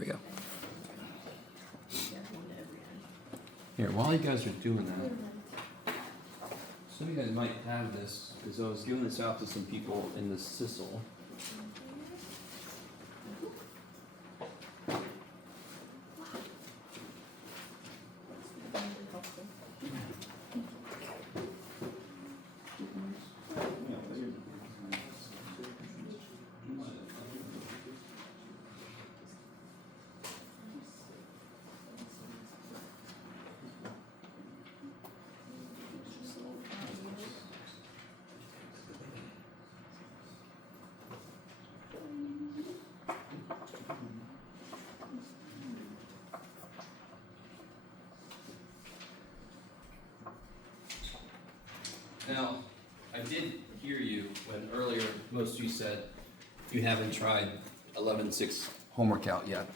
we go. Here, while you guys are doing that, some of you guys might have this, because I was giving this out to some people in the CISL. Now, I did hear you when earlier most of you said you haven't tried 11.6 homework out yet.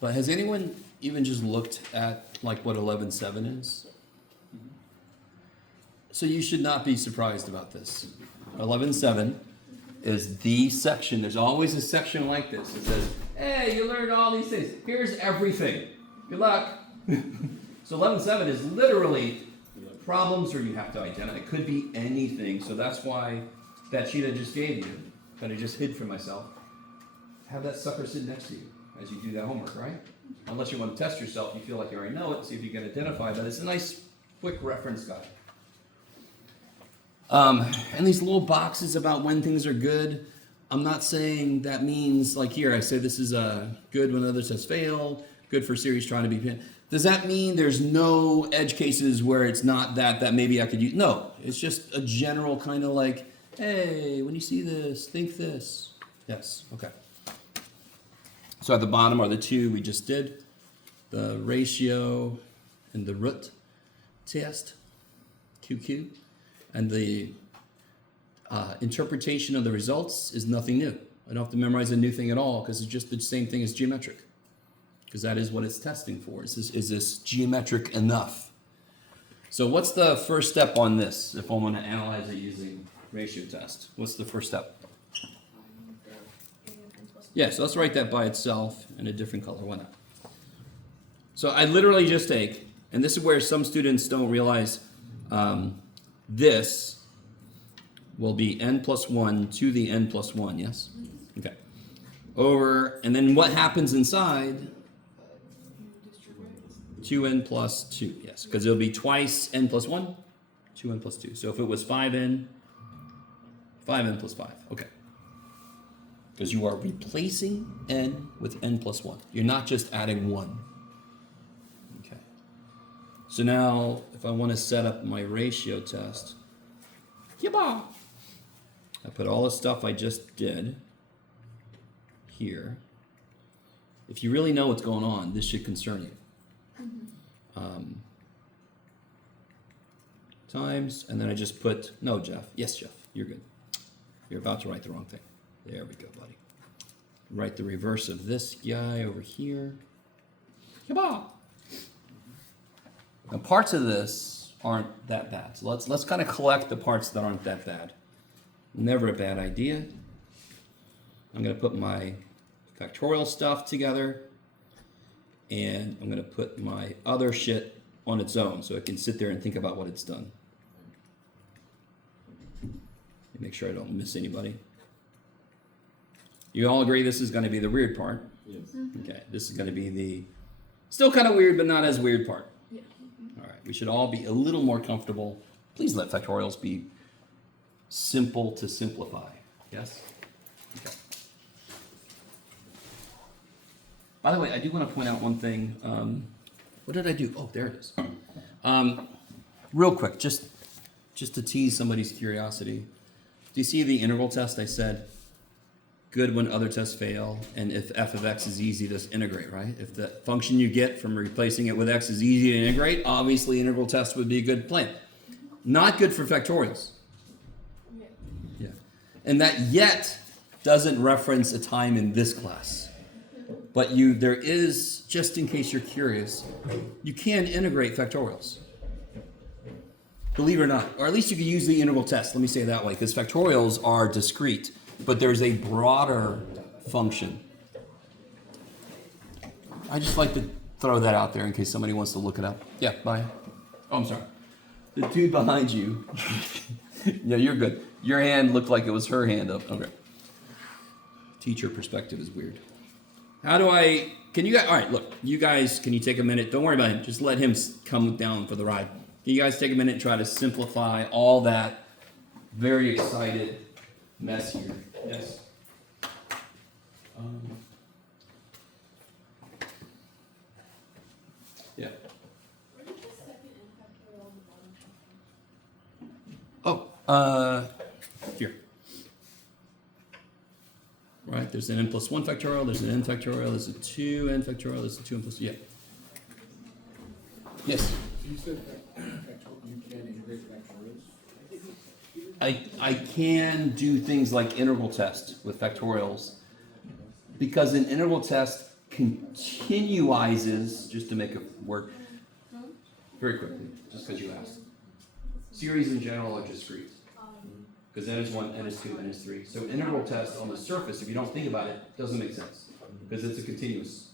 But has anyone even just looked at like what 11.7 is? So you should not be surprised about this. 11.7 is the section. There's always a section like this. It says, hey, you learned all these things. Here's everything. Good luck. So 11.7 is literally problems where you have to identify. It could be anything. So that's why that sheet I just gave you, that I just hid from myself, have that sucker sit next to you as you do that homework, right? Unless you want to test yourself, you feel like you already know it, see if you can identify. But it's a nice, quick reference guide. And these little boxes about when things are good, I'm not saying that means, like here, I say this is good when others has failed, good for series trying to be. Does that mean there's no edge cases where it's not that maybe I could use? No, it's just a general kind of like, hey, when you see this, think this. Yes, okay. So at the bottom are the two we just did, the ratio and the root test, QQ, and the interpretation of the results is nothing new. I don't have to memorize a new thing at all because it's just the same thing as geometric. Because that is what it's testing for. Is this geometric enough? So what's the first step on this if I want to analyze it using ratio test? What's the first step? Yeah, so let's write that by itself in a different color. Why not? So I literally just take, and this is where some students don't realize this will be n plus 1 to the n plus 1, yes? Okay. Over, and then what happens inside? 2n plus 2, yes, because it'll be twice n plus 1, 2n plus 2. So if it was 5n plus 5, okay. Because you are replacing n with n plus 1. You're not just adding 1. Okay. So now, if I want to set up my ratio test, yabba! I put all the stuff I just did here. If you really know what's going on, this should concern you. Times, and then I just put, no, Jeff. Yes, Jeff, you're good. You're about to write the wrong thing. There we go, buddy. Write the reverse of this guy over here. Come on. Now, parts of this aren't that bad. So let's kind of collect the parts that aren't that bad. Never a bad idea. I'm going to put my factorial stuff together, and I'm going to put my other shit on its own so it can sit there and think about what it's done. Make sure I don't miss anybody. You all agree this is going to be the weird part? Yes. Okay, this is going to be the still kind of weird but not as weird part. Yeah. All right, we should all be a little more comfortable. Please let factorials be simple to simplify. Yes? Okay. By the way, I do want to point out one thing. What did I do? Oh, there it is. Real quick, just to tease somebody's curiosity. Do you see the integral test? I said, good when other tests fail, and if f of x is easy, just integrate, right? If the function you get from replacing it with x is easy to integrate, obviously integral test would be a good plan. Not good for factorials. Yeah. And that yet doesn't reference a time in this class. But there is, just in case you're curious, you can integrate factorials. Believe it or not, or at least you can use the integral test. Let me say it that way, because factorials are discrete, but there's a broader function. I just like to throw that out there in case somebody wants to look it up. Yeah, bye. Oh, I'm sorry. The dude behind you. Yeah, you're good. Your hand looked like it was her hand up. Okay. Teacher perspective is weird. How do I? Can you guys? All right, look. You guys, can you take a minute? Don't worry about him. Just let him come down for the ride. Can you guys take a minute and try to simplify all that very excited mess here? Yes. Yeah. Oh, here. Right, there's an n plus 1 factorial, there's an n factorial, there's a 2n factorial, there's a 2n plus, yeah. Yes? You said you can integrate factorials? I can do things like integral test with factorials because an integral test continuizes, just to make it work very quickly, just because you asked. Series in general are discrete. Because n is 1, n is 2, n is 3. So integral test on the surface, if you don't think about it, doesn't make sense. Because it's a continuous.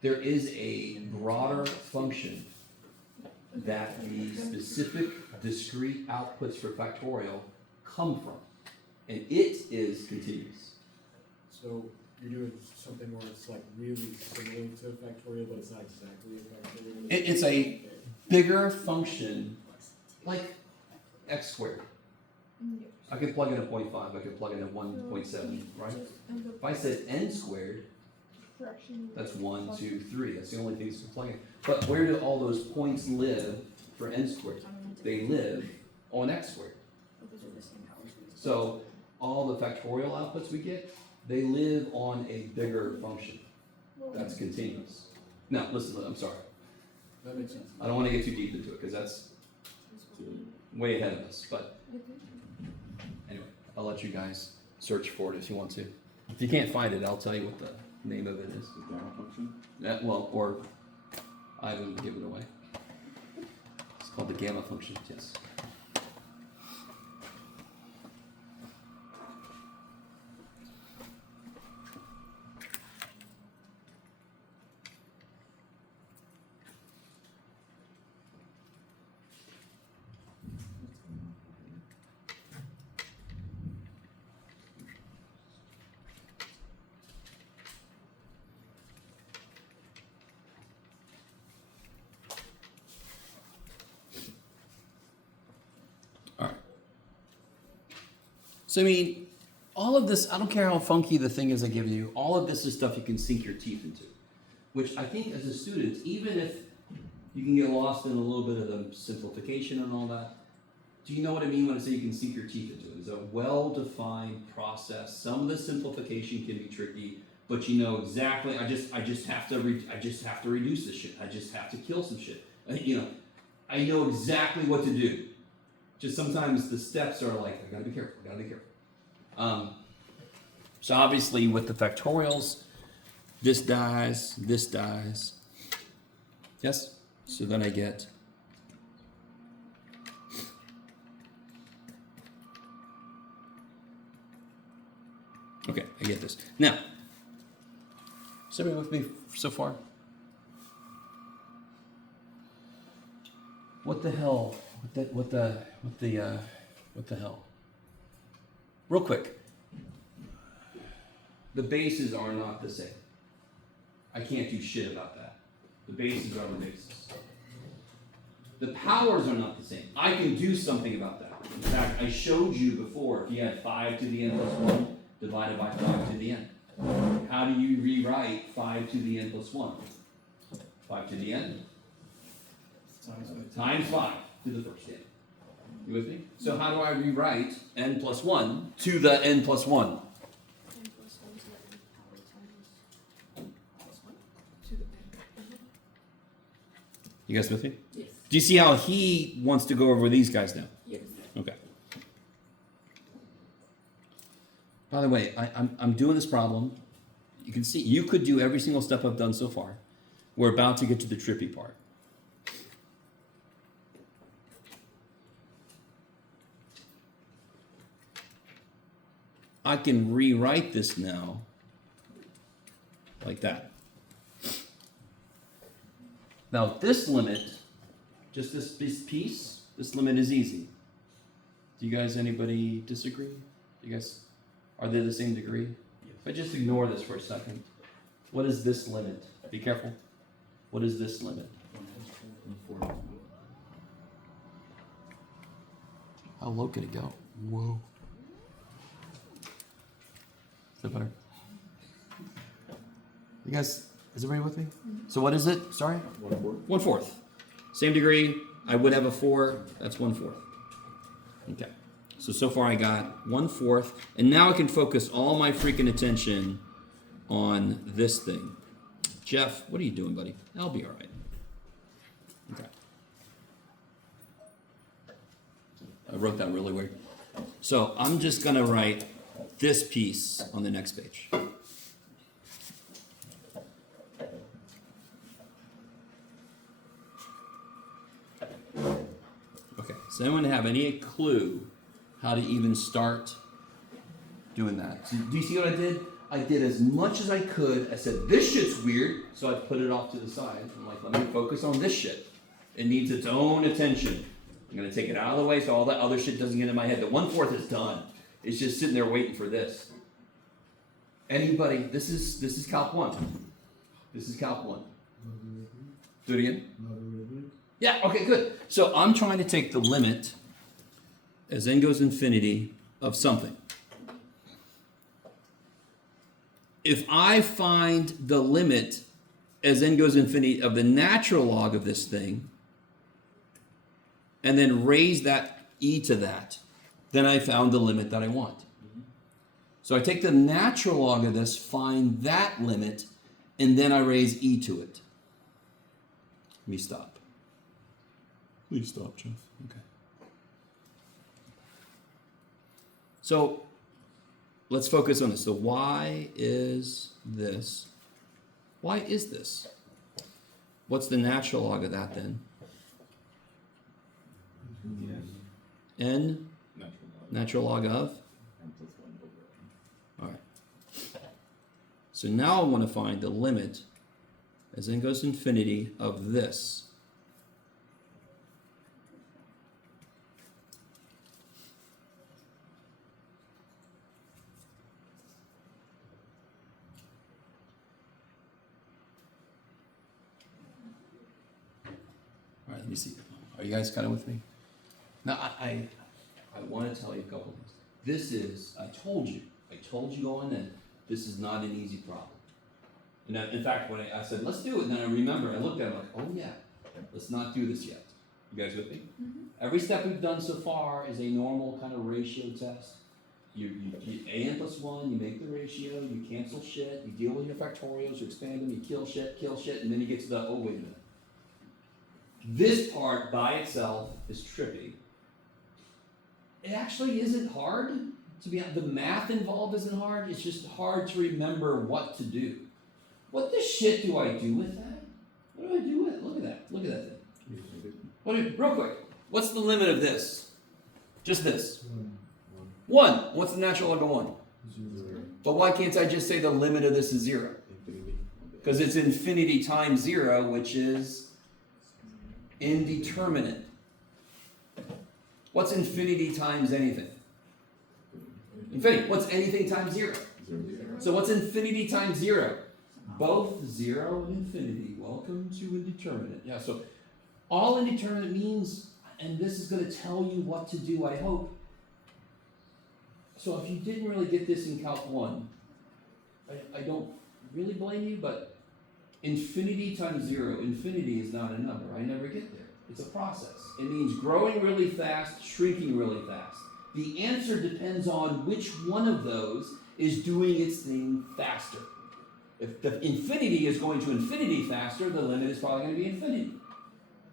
There is a broader function that the specific discrete outputs for factorial come from. And it is continuous. So you're doing something where it's like really similar to a factorial, but it's not exactly a factorial? It's a bigger function, like x squared. I could plug in a 0.5, I could plug in a 1.7, right? If I said n squared, that's 1, 2, 3. That's the only things to plug in. But where do all those points live for n squared? They live on x squared. So all the factorial outputs we get, they live on a bigger function that's continuous. Now, listen, I'm sorry. That makes sense. I don't want to get too deep into it because that's way ahead of us. But anyway, I'll let you guys search for it if you want to. If you can't find it, I'll tell you what the name of it is. The gamma function? Yeah, well, or I wouldn't give it away. It's called the gamma function, yes. So, I mean, all of this, I don't care how funky the thing is I give you, all of this is stuff you can sink your teeth into. Which I think as a student, even if you can get lost in a little bit of the simplification and all that, do you know what I mean when I say you can sink your teeth into it? It's a well-defined process. Some of the simplification can be tricky, but you know exactly, I just have to reduce this shit. I just have to kill some shit. I know exactly what to do. Just sometimes the steps are like, I gotta be careful, So obviously with the factorials, this dies. Yes? So then I get okay, I get this. Now, is everybody with me so far? What the hell? What the hell? Real quick. The bases are not the same. I can't do shit about that. The bases are the bases. The powers are not the same. I can do something about that. In fact, I showed you before, if you had 5 to the n plus 1 divided by 5 to the n. How do you rewrite 5 to the n plus 1? 5 to the n times 5 to the first n. You with me? So how do I rewrite n plus 1 to the n plus 1? You guys with me? Yes. Do you see how he wants to go over these guys now? Yes. Okay. By the way, I'm doing this problem. You can see, you could do every single step I've done so far. We're about to get to the trippy part. I can rewrite this now like that. Now this limit, just this piece, this limit is easy. Do you guys, anybody disagree? You guys, are they the same degree? If I just ignore this for a second, what is this limit? Be careful. What is this limit? How low can it go? Whoa. Is that better? You guys, is everybody with me? So what is it? Sorry? 1/4. 1/4. Same degree. I would have a 4. That's 1/4. Okay. So far I got 1/4. And now I can focus all my freaking attention on this thing. Jeff, what are you doing, buddy? I'll be all right. Okay. I wrote that really weird. So I'm just going to write this piece on the next page. Okay, does anyone have any clue how to even start doing that? So do you see what I did? I did as much as I could. I said, this shit's weird, so I put it off to the side. I'm like, let me focus on this shit. It needs its own attention. I'm going to take it out of the way so all that other shit doesn't get in my head. The 1/4 is done. It's just sitting there waiting for this. Anybody, this is Calc 1. This is Calc 1. Do it again. Yeah, okay, good. So I'm trying to take the limit as n goes infinity of something. If I find the limit as n goes infinity of the natural log of this thing, and then raise that e to that, then I found the limit that I want. So I take the natural log of this, find that limit, and then I raise e to it. Let me stop. Please stop, Jeff. Okay. So let's focus on this. So y is this. Why is this? What's the natural log of that then? N? Natural log of? All right. So now I want to find the limit as n goes to infinity of this. All right, let me see. Are you guys kind of with me? Now, I want to tell you a couple things. This is, I told you going in, this is not an easy problem. And in fact, when I said, let's do it, then I remember, I looked at it like, oh yeah, let's not do this yet. You guys with me? Mm-hmm. Every step we've done so far is a normal kind of ratio test. You an plus 1, you make the ratio, you cancel shit, you deal with your factorials, you expand them, you kill shit, and then you get to the, oh wait a minute. This part by itself is trippy. It actually isn't hard. The math involved isn't hard. It's just hard to remember what to do. What the shit do I do with that? What do I do with it? Look at that. Look at that thing. Real quick. What's the limit of this? Just this. 1. What's the natural log of 1? 0. But why can't I just say the limit of this is 0? Because it's infinity times 0, which is indeterminate. What's infinity times anything? Infinity. What's anything times 0? 0. So what's infinity times 0? Both 0 and infinity. Welcome to indeterminate. Yeah, so all indeterminate means, and this is going to tell you what to do, I hope. So if you didn't really get this in Calc 1, I don't really blame you, but infinity times 0, infinity is not a number. I never get there. It's a process. It means growing really fast, shrinking really fast. The answer depends on which one of those is doing its thing faster. If the infinity is going to infinity faster, the limit is probably going to be infinity.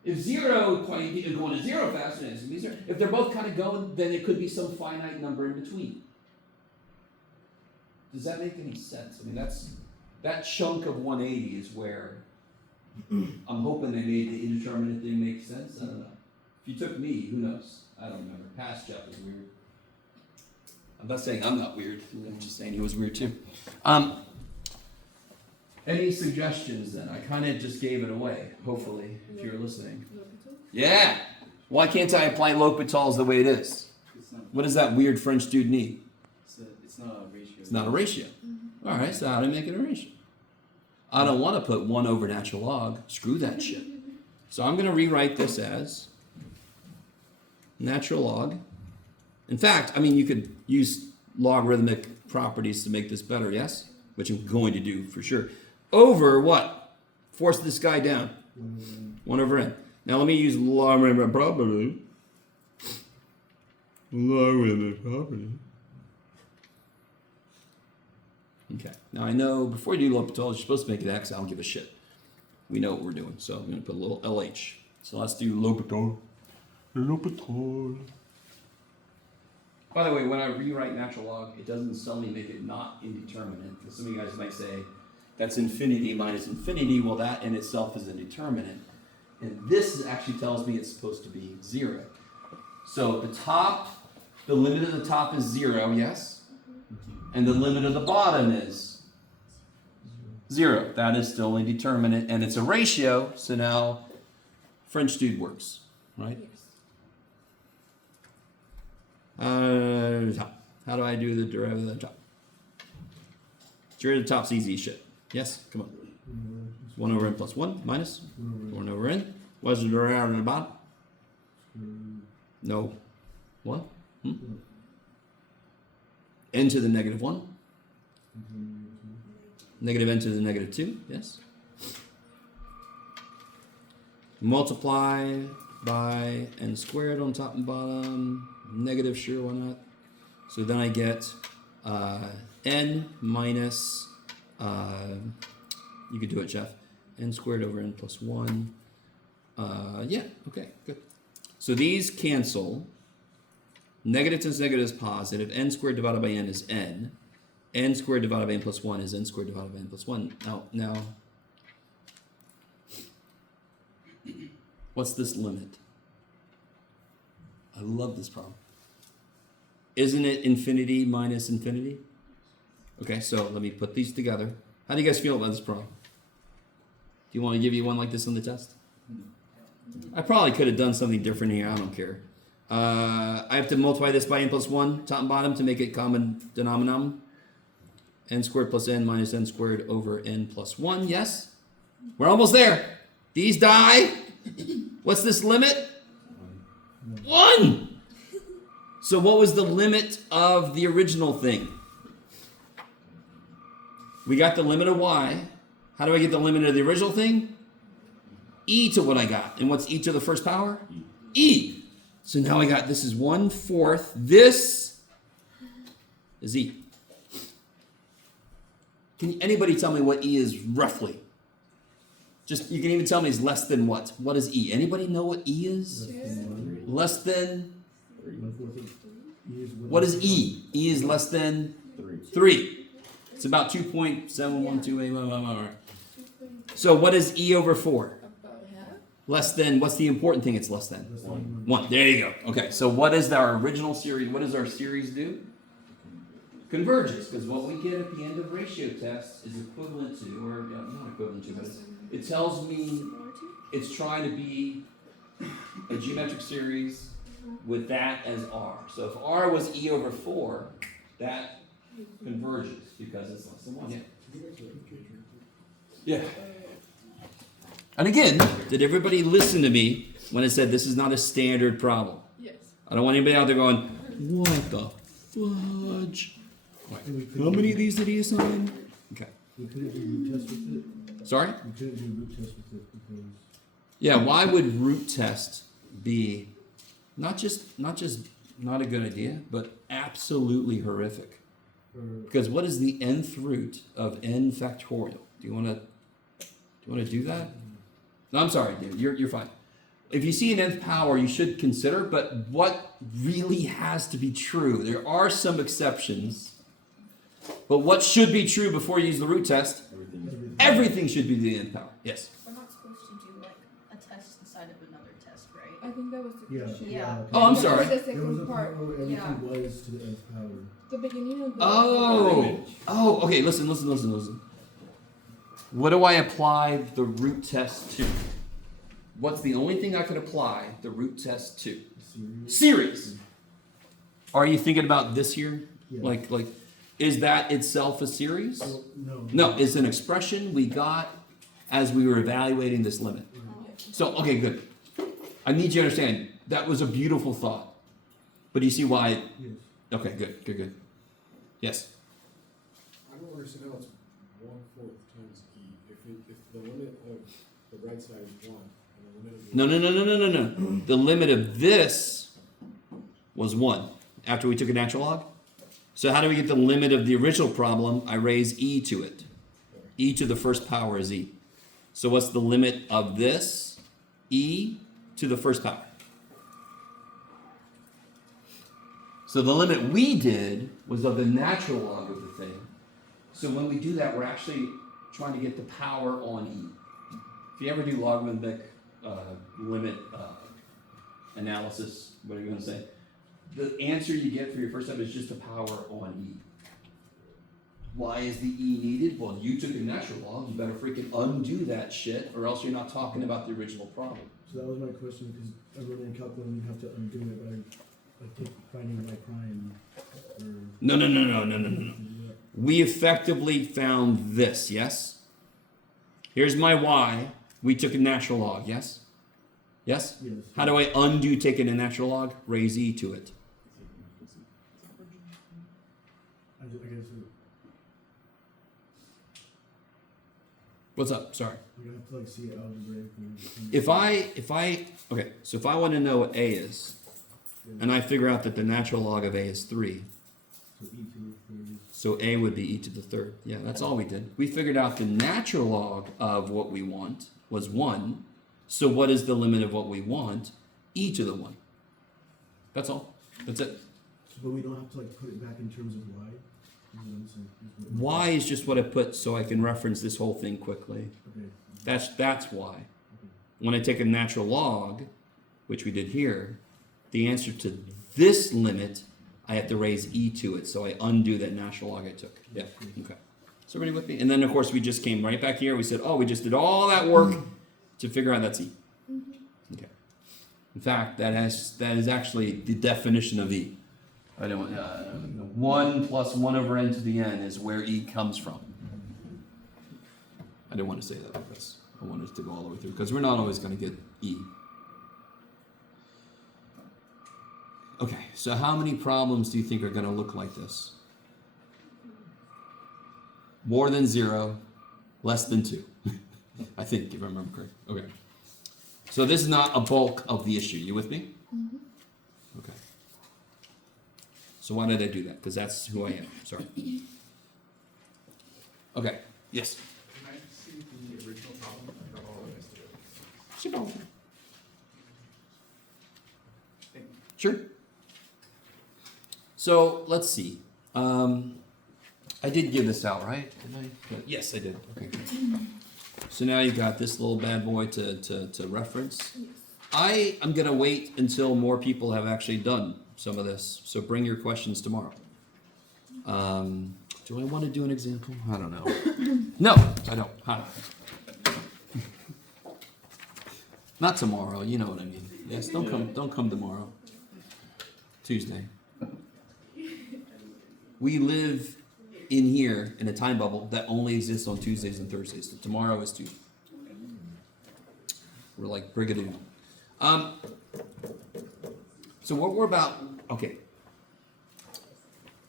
If 0 is going to 0 faster, then it's going to be 0. If they're both kind of going, then it could be some finite number in between. Does that make any sense? I mean, that chunk of 180 is where I'm hoping they made the indeterminate thing make sense. I don't know. If you took me, who knows? I don't remember. Past Jeff was weird. I'm not saying I'm not weird. I'm just saying he was weird too. Any suggestions then? I kind of just gave it away, hopefully, if you're listening. Yeah! Why can't I apply L'Hopital's the way it is? What does that weird French dude need? It's not a ratio. It's not a ratio. All right, so how do I make it a ratio? I don't want to put 1 over natural log. Screw that shit. So I'm going to rewrite this as natural log. In fact, I mean, you could use logarithmic properties to make this better, yes? Which I'm going to do for sure. Over what? Force this guy down. 1 over n. Now let me use logarithmic property. Logarithmic property. Okay. Now I know before you do L'Hopital, you're supposed to make it x. I don't give a shit. We know what we're doing, so I'm going to put a little LH. So let's do L'Hopital. L'Hopital. By the way, when I rewrite natural log, it doesn't suddenly make it not indeterminate. Because some of you guys might say, that's infinity minus infinity. Well, that in itself is indeterminate. And this actually tells me it's supposed to be 0. So the limit of the top is 0, yes? And the limit of the bottom is 0. That is still indeterminate, and it's a ratio, so now French dude works, right? Top. How do I do the derivative of the top? Derivative of the top's easy as shit. Yes? Come on. 1 over n plus 1 minus 1 over n. What's the derivative of the bottom? No. What? N to the negative 1. Negative n to the negative 2. Yes. Multiply by n squared on top and bottom. Negative, sure, why not? So then I get n minus, you could do it, Jeff. N squared over n plus 1. Yeah, okay, good. So these cancel. Negative times negative is positive. N squared divided by n is n. N squared divided by n plus 1 is n squared divided by n plus 1. Now, what's this limit? I love this problem. Isn't it infinity minus infinity? Okay, so let me put these together. How do you guys feel about this problem? Do you want to give you one like this on the test? I probably could have done something different here. I don't care. I have to multiply this by n plus 1, top and bottom, to make it common denominator. N squared plus n minus n squared over n plus 1. Yes? We're almost there. These die. What's this limit? 1. So what was the limit of the original thing? We got the limit of y. How do I get the limit of the original thing? E to what I got. And what's e to the first power? E. So now I got, this is 1/4. This is e. Can anybody tell me what e is roughly? Just, you can even tell me it's less than what? What is e? Anybody know what e is? Less than? What is e? E is less than 3. It's about 2.712. So what is e over 4? Less than, what's the important thing it's less than? 1. There you go. Okay, so what is our original series? What does our series do? Converges, because what we get at the end of ratio test is equivalent to, or not equivalent to, but it tells me it's trying to be a geometric series with that as r. So if r was e over 4, that converges because it's less than 1. Yeah. And again, did everybody listen to me when I said this is not a standard problem? Yes. I don't want anybody out there going, what the fudge? Right. How many of these did he assign? Okay. We couldn't do root test with it. Sorry? We couldn't do root test with it because. Yeah, why would root test be not just not a good idea, but absolutely horrific? Because what is the nth root of n factorial? Do you want to do that? No, I'm sorry, dude. You're fine. If you see an nth power, you should consider, but what really has to be true? There are some exceptions, but what should be true before you use the root test? Everything should be the nth power. Yes. We're not supposed to do like a test inside of another test, right? I think that was the question. Yeah. Oh, I'm sorry. For the There was second a part, part where everything yeah. was to the nth power. The beginning of the Oh, okay. Listen. What do I apply the root test to? What's the only thing I could apply the root test to? Series? Series. Are you thinking about this here? Yeah. Like, is that itself a series? Well, no. No, it's an expression we got as we were evaluating this limit. So, okay, good. I need you to understand, that was a beautiful thought. But do you see why? Yes. Okay, good. Yes? I don't understand how it's 1/4 times E. If the limit of the right side is 1, and the limit of the No. The limit of this was 1 after we took a natural log. So how do we get the limit of the original problem? I raise e to it. E to the first power is e. So what's the limit of this? E to the first power. So the limit we did was of the natural log of the thing. So when we do that, we're actually trying to get the power on e. If you ever do logarithmic limit analysis, what are you going to say? The answer you get for your first step is just the power on e. Why is the e needed? Well, you took a natural log. You better freaking undo that shit, or else you're not talking about the original problem. So that was my question, because everyone in calculus you have to undo it by finding my prime. Or No. We effectively found this, yes? Here's my y. We took a natural log, yes? Yes? Yes. How do I undo taking a natural log? Raise e to it. I guess What's up? Sorry. you have to like see it algebraic. If I want to know what a is, and I figure out that the natural log of a is 3, So e to the third. so a would be e to the third. Yeah, that's all we did. We figured out the natural log of what we want was 1. So what is the limit of what we want? E to the 1. That's all. That's it. But we don't have to like put it back in terms of y. You know what I'm saying? Y is just what I put so I can reference this whole thing quickly. Okay. That's why. When I take a natural log, which we did here, the answer to this limit, I have to raise e to it, so I undo that natural log I took. Yeah, okay. So everybody with me? And then, of course, we just came right back here. We said, oh, we just did all that work to figure out that's e. Okay. In fact, that is actually the definition of e. I don't want 1 plus 1 over n to the n is where e comes from. I didn't want to say that because I wanted to go all the way through, because we're not always going to get e. Okay, so how many problems do you think are going to look like this? More than 0, less than 2. I think, if I remember correctly. Okay. So this is not a bulk of the issue. You with me? Okay. So why did I do that? Because that's who I am. Sorry. Okay. Yes. Can I see the original problem? I don't know what it is to do. Sit down. Thank you. Sure. So let's see. I did give this out, right? Did I? Yes, I did. Okay. Good. So now you've got this little bad boy to reference. I am gonna wait until more people have actually done some of this. So bring your questions tomorrow. Do I want to do an example? I don't know. No, I don't. Not tomorrow. You know what I mean. Yes, don't come tomorrow. Tuesday. We live in here in a time bubble that only exists on Tuesdays and Thursdays. So tomorrow is Tuesday. We're like Brigadoon. So what we're about, okay.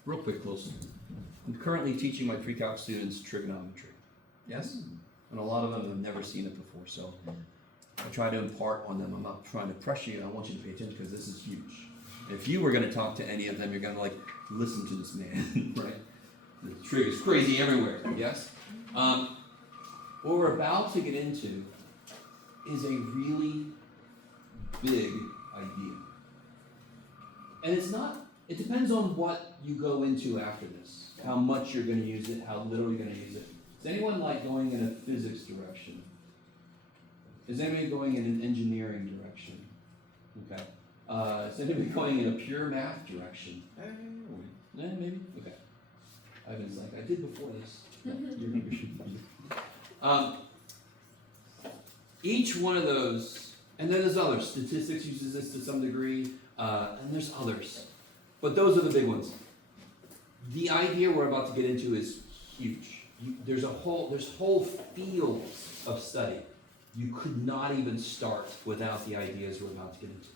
Real quick, close. I'm currently teaching my pre-calc students trigonometry. Yes? And a lot of them have never seen it before, so I try to impart on them. I'm not trying to pressure you. I want you to pay attention because this is huge. If you were going to talk to any of them, you're going to like, listen to this man, right? The trig is crazy everywhere, yes? What we're about to get into is a really big idea. And it's not, it depends on what you go into after this. How much you're going to use it, how little you're going to use it. Is anyone like going in a physics direction? Is anybody going in an engineering direction? Okay. Is anybody going in a pure math direction? Maybe? Okay. Ivan's like, I did before this. No, you're gonna be Each one of those, and then there's others. Statistics uses this to some degree, and there's others. But those are the big ones. The idea we're about to get into is huge. There's whole fields of study. You could not even start without the ideas we're about to get into.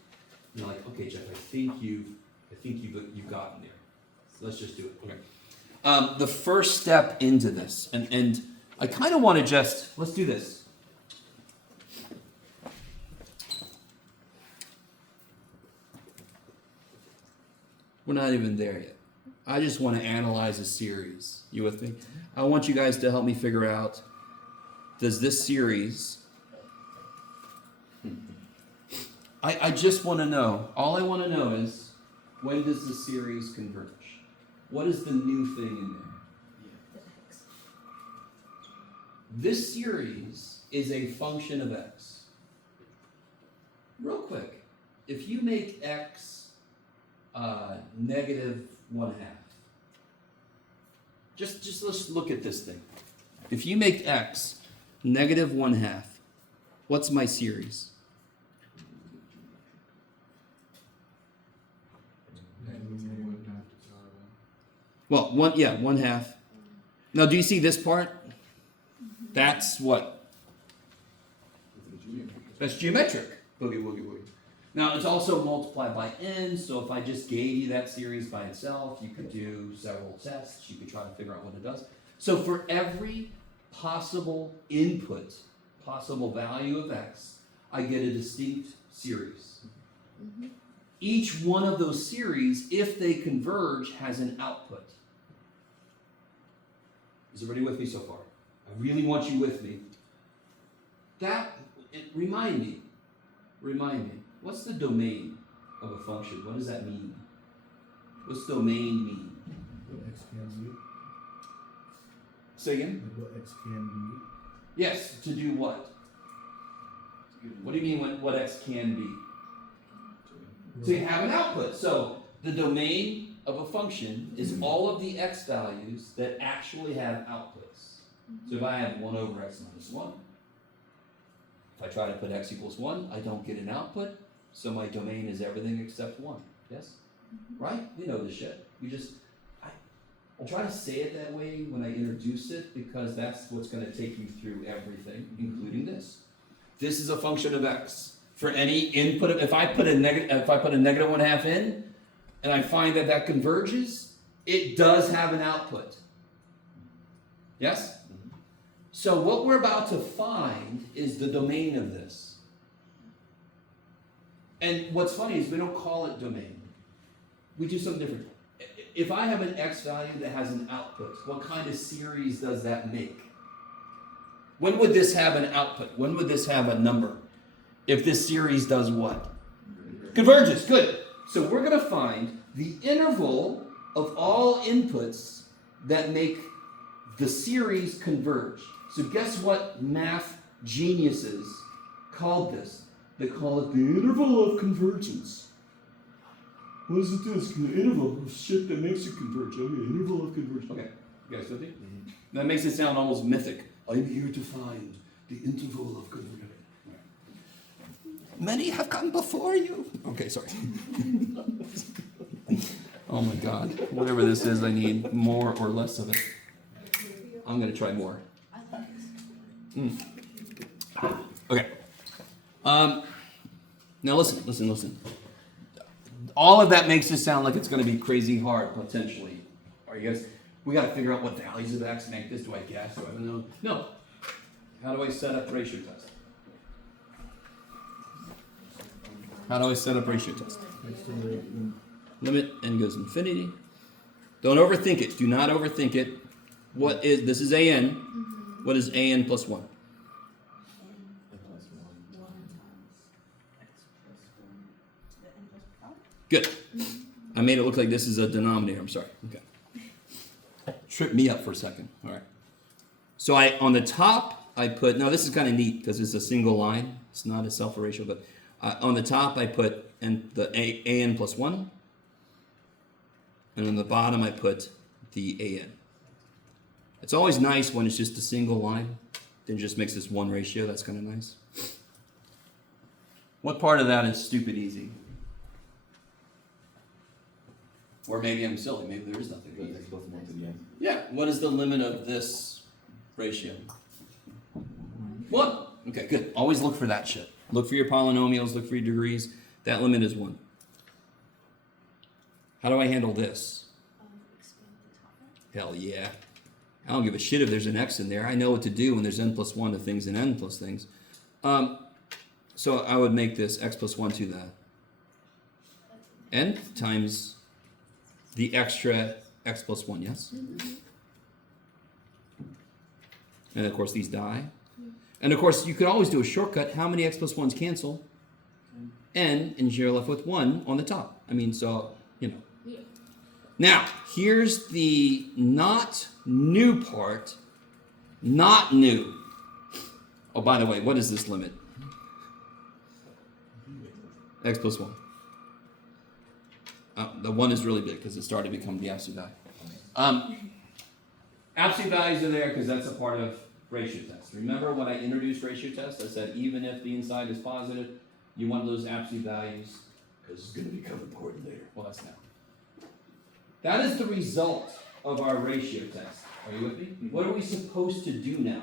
You're like, okay, Jeff, I think you've gotten there. So let's just do it. Okay. The first step into this, and I kind of want to let's do this. We're not even there yet. I just want to analyze a series. You with me? I want you guys to help me figure out, does this series, I just want to know, all I want to know is, when does the series converge? What is the new thing in there? This series is a function of x. Real quick, if you make x negative 1/2, just let's look at this thing. If you make x negative 1/2, what's my series? Well, 1/2. Now, do you see this part? That's what? That's geometric. Boogie, woogie, woogie. Now, it's also multiplied by n, so if I just gave you that series by itself, you could do several tests. You could try to figure out what it does. So for every possible input, possible value of x, I get a distinct series. Mm-hmm. Each one of those series, if they converge, has an output. Is everybody with me so far? I really want you with me. Remind me. What's the domain of a function? What does that mean? What's domain mean? What x can be. Say again? Like what x can Yes, to do what? What do you mean what x can be? be. To have an output. So the domain of a function is all of the x values that actually have outputs. So if I have 1 over x minus 1, if I try to put x equals 1, I don't get an output. So my domain is everything except 1. Yes? Right? You know this shit. I'll try to say it that way when I introduce it because that's what's going to take you through everything, including this. This is a function of x. For any input, if I put a negative 1/2 in, and I find that converges, it does have an output. Yes? So what we're about to find is the domain of this. And what's funny is we don't call it domain. We do something different. If I have an x value that has an output, what kind of series does that make? When would this have an output? When would this have a number? If this series does what? Converges. Good. So we're going to find the interval of all inputs that make the series converge. So guess what math geniuses called this? They call it the interval of convergence. What does it do? It's the interval of shit that makes it converge. Okay, interval of convergence. Okay, you guys with me? Mm-hmm. That makes it sound almost mythic. I'm here to find the interval of convergence. Many have come before you. Okay, sorry. Oh my God. Whatever this is, I need more or less of it. I'm going to try more. Okay. Now listen. All of that makes it sound like it's going to be crazy hard, potentially. Are you guys? We got to figure out what values of x make this. Do I guess? Do I know? No. How do I set up ratio test? Limit n goes infinity. Don't overthink it. Do not overthink it. This is an. What is an plus 1? Good. I made it look like this is a denominator. I'm sorry. Okay. Tripped me up for a second. All right. So on the top, I put, now this is kind of neat because it's a single line. It's not a self ratio, but on the top, I put the an plus 1. And on the bottom, I put the an. It's always nice when it's just a single line. then just makes this one ratio. That's kind of nice. What part of that is stupid easy? Or maybe I'm silly. Maybe there is nothing easy. Yeah. What is the limit of this ratio? 1. Okay, good. Always look for that shit. Look for your polynomials. Look for your degrees. That limit is 1. How do I handle this? Expand the top. Hell yeah. I don't give a shit if there's an x in there. I know what to do when there's n plus 1 to things and n plus things. So I would make this x plus 1 to the n times the extra x plus 1, yes? And of course these die. And of course you could always do a shortcut. How many x plus 1s cancel? N, and you're left with 1 on the top. I mean, so, you know. Yeah. Now, here's the not new part. Not new. Oh, by the way, what is this limit? X plus 1. The 1 is really big because it started to become the absolute value. Absolute values are there because that's a part of ratio test. Remember when I introduced ratio test, I said even if the inside is positive, you want those absolute values because it's going to become important later. Well, that's now. That is the result of our ratio test. Are you with me? What are we supposed to do now?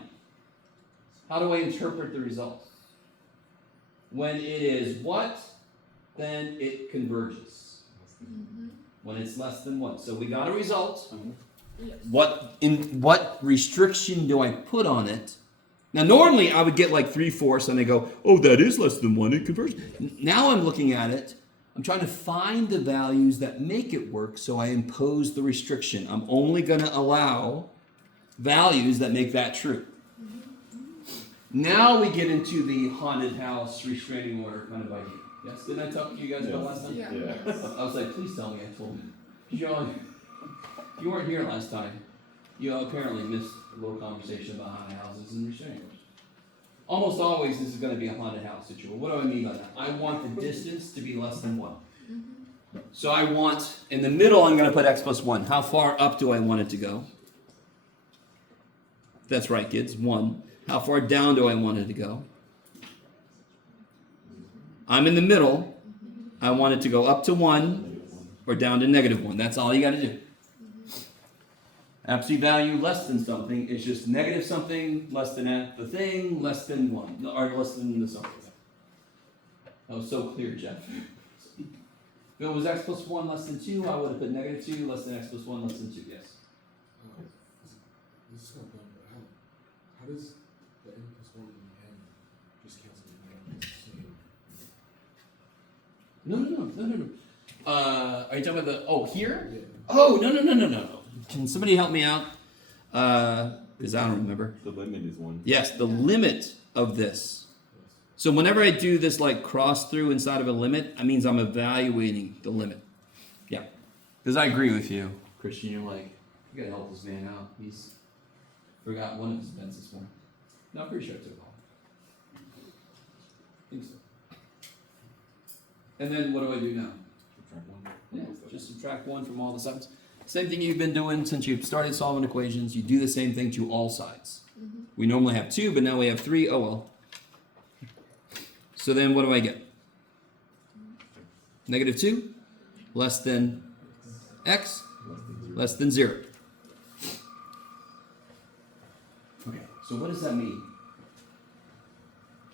How do I interpret the result? When it is what? Then it converges. When it's less than 1. So we got a result. Yes. What restriction do I put on it? Now normally I would get like 3/4 and I go, oh, that is less than 1, it converges. Now I'm looking at it, I'm trying to find the values that make it work, so I impose the restriction. I'm only going to allow values that make that true. Now we get into the haunted house restraining order kind of idea. Yes, didn't I talk to you guys about last time? Yeah. I was like, please tell me I told you. You weren't here last time. You apparently missed a little conversation about haunted houses and restraining orders. Almost always this is going to be a haunted house situation. What do I mean by that? I want the distance to be less than 1. So I want, in the middle I'm going to put x plus 1. How far up do I want it to go? That's right, kids, 1. How far down do I want it to go? I'm in the middle. I want it to go up to 1 or down to -1. That's all you got to do. Absolute value less than something is just negative something, less than the thing, less than 1, or less than the something. That was so clear, Jeff. If it was x plus 1 less than 2, I would have put -2 less than x plus 1 less than 2, yes. This is not done, but how does the n plus 1 and the n just cancel each other? No. Are you talking about the, here? Yeah. Oh, no. Can somebody help me out? Because I don't remember. The limit is 1. Yes, the limit of this. So whenever I do this like cross through inside of a limit, that means I'm evaluating the limit. Yeah. Because I agree with you, Christian. You're like, you gotta help this man out. He's forgot one of his events this morning. No, I'm pretty sure I took all. I think so. And then what do I do now? Subtract 1. Yeah, just subtract 1 from all the sides. Same thing you've been doing since you started solving equations. You do the same thing to all sides. We normally have 2, but now we have 3. Oh well. So then what do I get? -2 less than x less than 0. Okay, so what does that mean?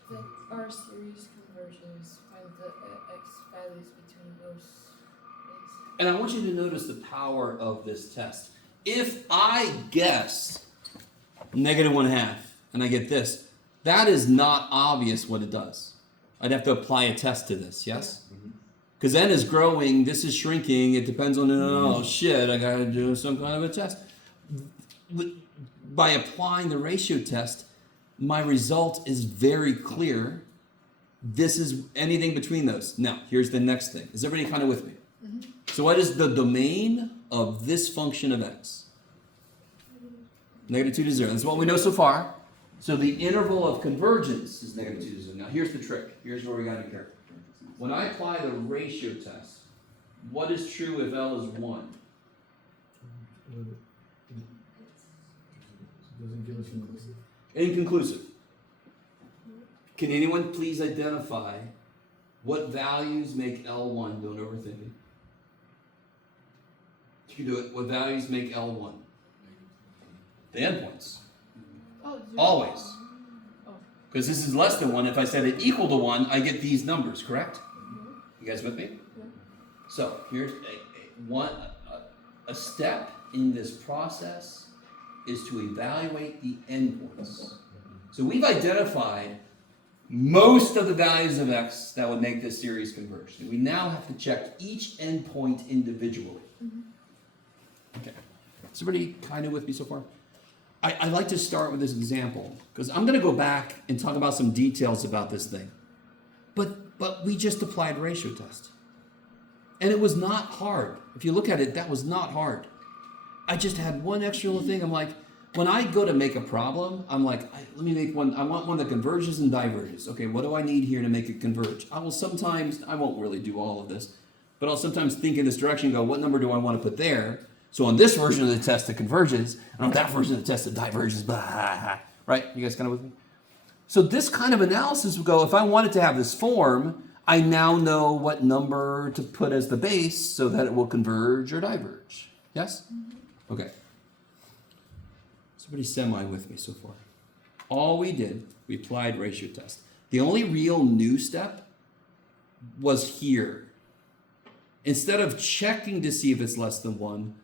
The R series converges, find the x values between those things. And I want you to notice the power of this test. If I guess -1/2 and I get this, that is not obvious what it does. I'd have to apply a test to this, yes? Because n is growing, this is shrinking, it depends on, oh shit, I gotta do some kind of a test. By applying the ratio test, my result is very clear. This is anything between those. Now, here's the next thing. Is everybody kind of with me? So what is the domain of this function of x? -2 to 0. That's what we know so far. So the interval of convergence is -2 to 0. Now here's the trick. Here's where we got to be careful. When I apply the ratio test, what is true if L is 1? Doesn't give us an Inconclusive. Can anyone please identify what values make L1? Don't overthink it. You can do it. What values make L1? The endpoints. Oh, zero. Always. Because this is less than 1. If I set it equal to 1, I get these numbers, correct? You guys with me? Yeah. So here's a step in this process is to evaluate the endpoints. So we've identified most of the values of x that would make this series converge. And we now have to check each endpoint individually. Okay. Is everybody kind of with me so far? I like to start with this example because I'm going to go back and talk about some details about this thing. But we just applied ratio test. And it was not hard. If you look at it, that was not hard. I just had one extra little thing. I'm like, when I go to make a problem, I'm like, let me make one. I want one that converges and diverges. Okay, what do I need here to make it converge? I won't really do all of this, but I'll sometimes think in this direction and go, what number do I want to put there? So on this version of the test, it converges, and on that version of the test, it diverges. Blah, right? You guys kind of with me? So this kind of analysis would go, if I wanted to have this form, I now know what number to put as the base so that it will converge or diverge. Yes? Okay. Somebody semi with me so far. All we did, we applied ratio test. The only real new step was here. Instead of checking to see if it's less than 1,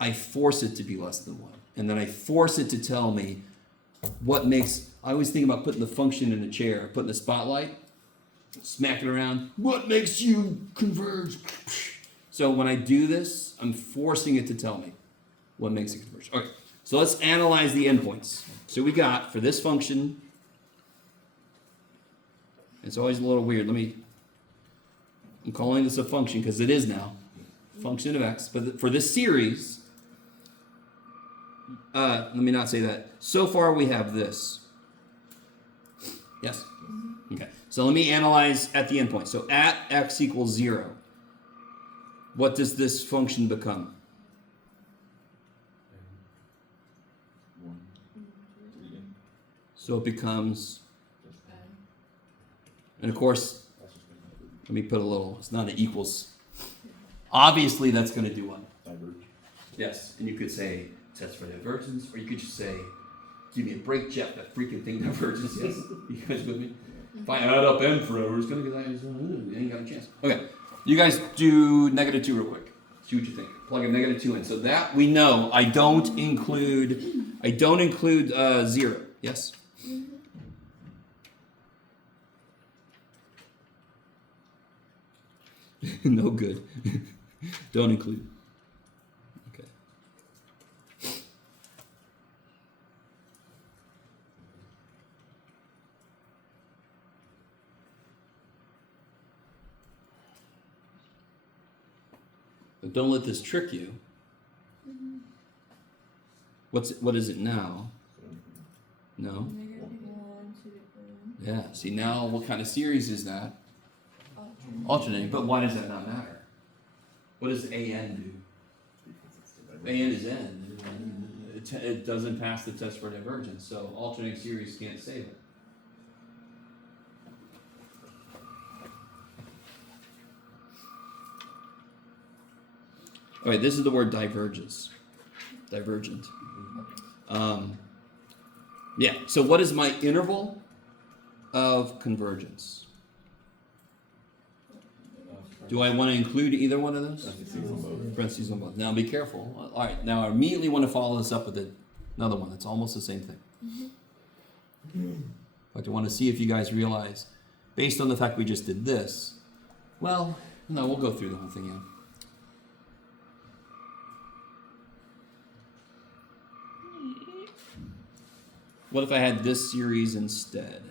I force it to be less than 1. And then I force it to tell me what makes, I always think about putting the function in a chair, putting the spotlight, smack it around. What makes you converge? So when I do this, I'm forcing it to tell me what makes it converge. Okay, so let's analyze the endpoints. So we got, for this function, it's always a little weird. I'm calling this a function because it is now, function of x. But for this series, let me not say that. So far we have this. Yes? Okay. So let me analyze at the endpoint. So at x equals 0, what does this function become? 1, 3, So it becomes, and of course, let me put a little, it's not an equals. Obviously that's going to do what? diverge. Yes, and you could say test for divergence, or you could just say, give me a break, Jeff, that freaking thing diverges. Yes, you guys with me? If I add up n forever, it's gonna get, you ain't got a chance. Okay, you guys do -2 real quick. See what you think. Plug a -2 in. So that we know I don't include 0. Yes? No good. Don't include. Okay. But don't let this trick you. What is it now? No? -1, 2, Yeah. See, now what kind of series is that? Alternating. But why does that not matter? What does AN do? AN is N. It doesn't pass the test for divergence, so alternating series can't save it. All right, this is the word diverges. Divergent. Yeah, so what is my interval of convergence? Do I want to include either one of those? Parentheses on both. Now be careful. All right, now I immediately want to follow this up with another one that's almost the same thing. But I want to see if you guys realize, based on the fact we just did this, well, no, we'll go through the whole thing again. What if I had this series instead?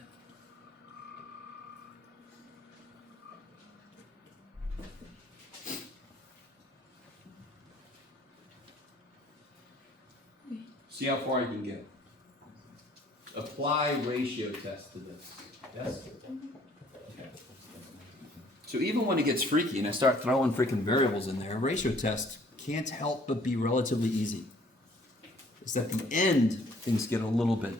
See how far you can get. Apply ratio test to this. Yes? Okay. So even when it gets freaky and I start throwing freaking variables in there, ratio test can't help but be relatively easy. It's at the end things get a little bit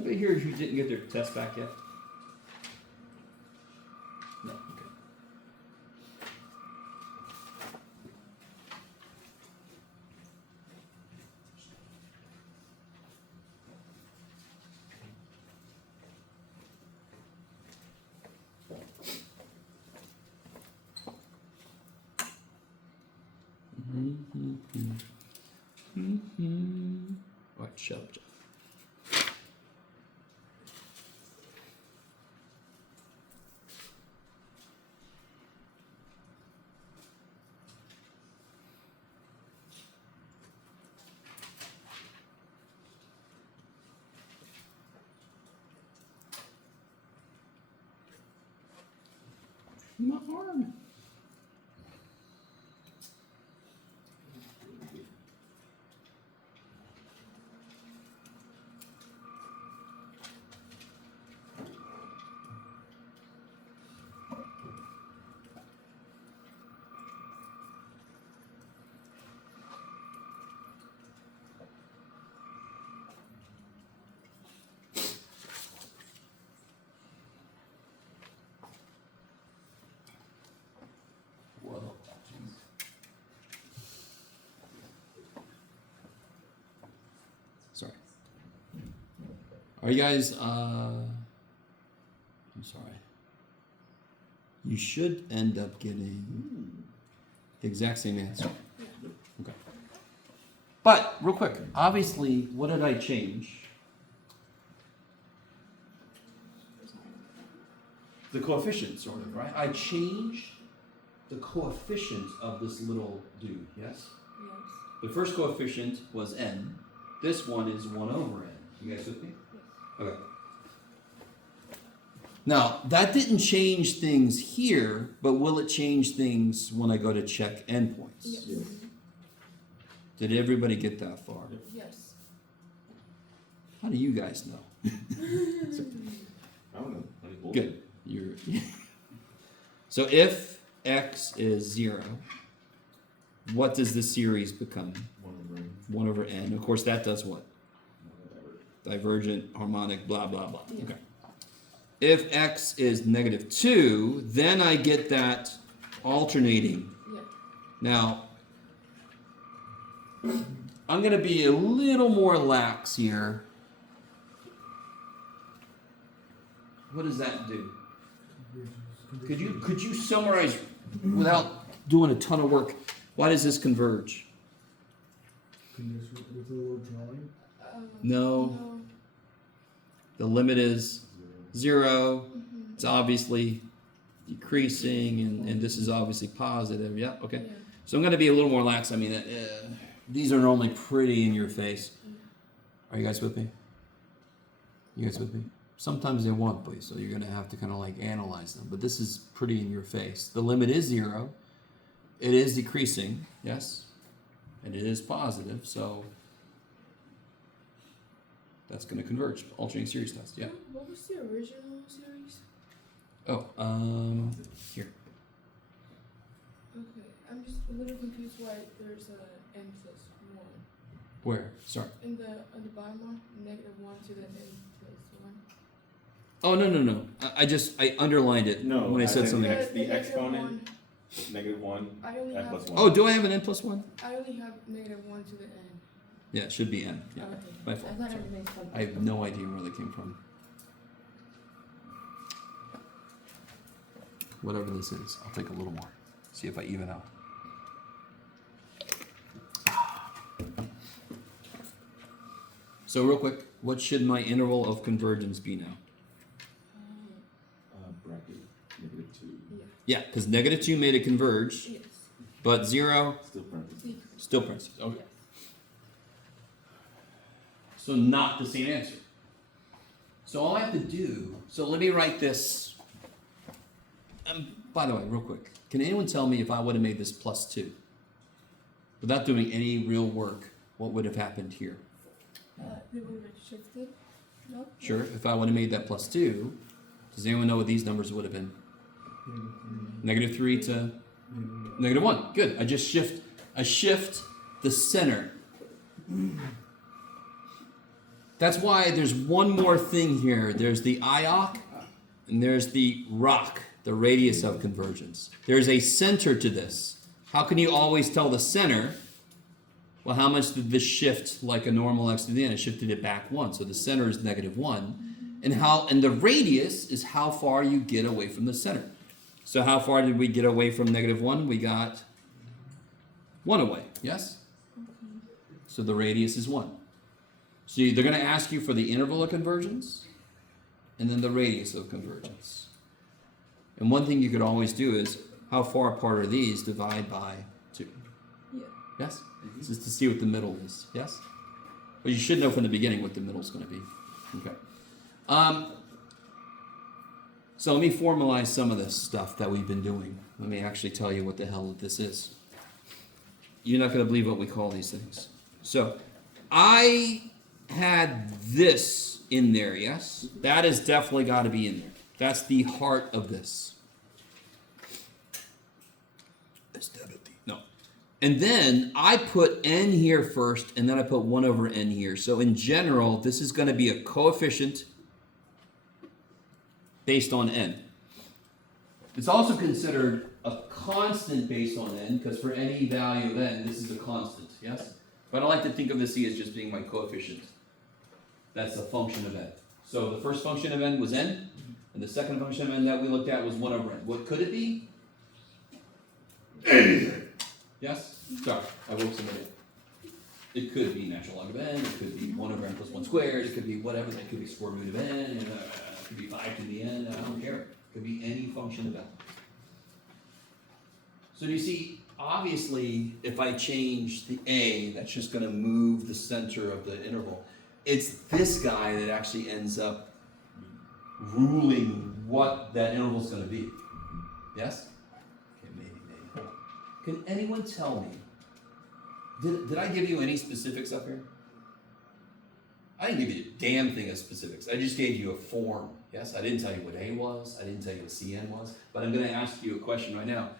Anybody here who didn't get their test back yet? No, okay. All right, shut up, Jeff. My arm. Whoa, jeez. Sorry. Are you guys, I'm sorry. You should end up getting the exact same answer. Okay. But, real quick, obviously, what did I change? The coefficient, sort of, right? I changed the coefficient of this little dude, yes? Yes. The first coefficient was n. This one is 1 over n. You guys with me? Okay. Now, that didn't change things here, but will it change things when I go to check endpoints? Yes. Yes. Did everybody get that far? Yes. How do you guys know? I don't know. I mean, both. Good. You're so if x is 0, what does the series become? 1 over n. 1 over n. Of course, that does what? Whatever. Divergent, harmonic, blah, blah, blah. Yeah. Okay. If x is -2, then I get that alternating. Yeah. Now, I'm going to be a little more lax here. What does that do? Could you summarize without doing a ton of work? Why does this converge? Condition with a little drawing. No. No. The limit is 0. Mhm. It's obviously decreasing, and this is obviously positive. Yeah, okay. Yeah. So I'm going to be a little more lax. I mean, these are normally pretty in your face. Are you guys with me? You guys with me? Sometimes they won't be, so you're going to have to kind of like analyze them. But this is pretty in your face. The limit is 0. It is decreasing, yes, and it is positive. So that's going to converge. Alternating series test. Yeah. What was the original series? Oh, here. Okay, I'm just a little confused why there's a n+1. Where? Sorry. In the on the bottom one, -1 to the n+1. Oh no. I underlined it No, when I said think something. The negative exponent, one. -1, I only n have plus 1. Oh, do I have an n plus 1? I only have -1 to the n. Yeah, it should be n. Yeah, Okay. my I fault. thought Sorry. everything's fun. I have no idea where they came from. Whatever this is, I'll take a little more. See if I even out. So real quick, what should my interval of convergence be now? Bracket, -2. Yeah. Yeah, because -2 made it converge, Yes. but 0 Still parentheses. Decrease. still parentheses. Okay. Yes. So not the same answer. So all I have to do, so let me write this. By the way, real quick, can anyone tell me if I would have made this +2? Without doing any real work, what would have happened here? They would have shifted. No. Sure, if I would have made that +2, does anyone know what these numbers would have been? -3 to -1. Good. I shift the center. That's why there's one more thing here. There's the IOC and there's the ROC, the radius of convergence. There's a center to this. How can you always tell the center? Well, how much did this shift like a normal x to the n? It shifted it back 1. So the center is -1. And the radius is how far you get away from the center. So how far did we get away from -1? We got 1 away, yes? So the radius is 1. So they're going to ask you for the interval of convergence and then the radius of convergence. And one thing you could always do is, how far apart are these? Divide by 2. Yeah. Yes? Just to see what the middle is. Yes? Well, you should know from the beginning what the middle is going to be. Okay. So let me formalize some of this stuff that we've been doing. Let me actually tell you what the hell this is. You're not going to believe what we call these things. So I had this in there, yes? That has definitely got to be in there. That's the heart of this. No. And then I put n here first, and then I put 1 over n here. So in general, this is going to be a coefficient based on n. It's also considered a constant based on n, because for any value of n, this is a constant, yes? But I like to think of this c as just being my coefficient. That's a function of n. So the first function of n was n, and the second function of n that we looked at was 1 over n. What could it be? Anything. Yes? Sorry, I woke somebody up. It could be natural log of n, it could be 1 over n plus 1 squared, it could be whatever, it could be square root of n, it could be 5 to the n, I don't care. It could be any function of n. So do you see, obviously, if I change the a, that's just going to move the center of the interval. It's this guy that actually ends up ruling what that interval is going to be. Yes? Okay, maybe. Can anyone tell me, did I give you any specifics up here? I didn't give you a damn thing of specifics. I just gave you a form. Yes? I didn't tell you what A was. I didn't tell you what CN was. But I'm going to ask you a question right now.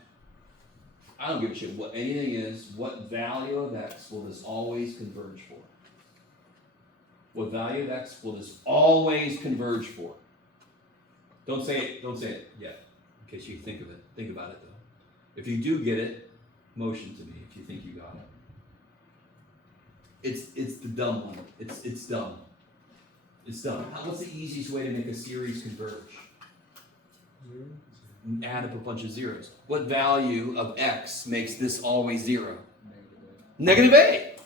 I don't give a shit what anything is. What value of x will this always converge for? What value of x will this always converge for? Don't say it yet, in case you think of it. Think about it though. If you do get it, motion to me if you think you got it. It's the dumb one. It's dumb. It's dumb. What's the easiest way to make a series converge? Add up a bunch of zeros. What value of x makes this always 0? Negative a.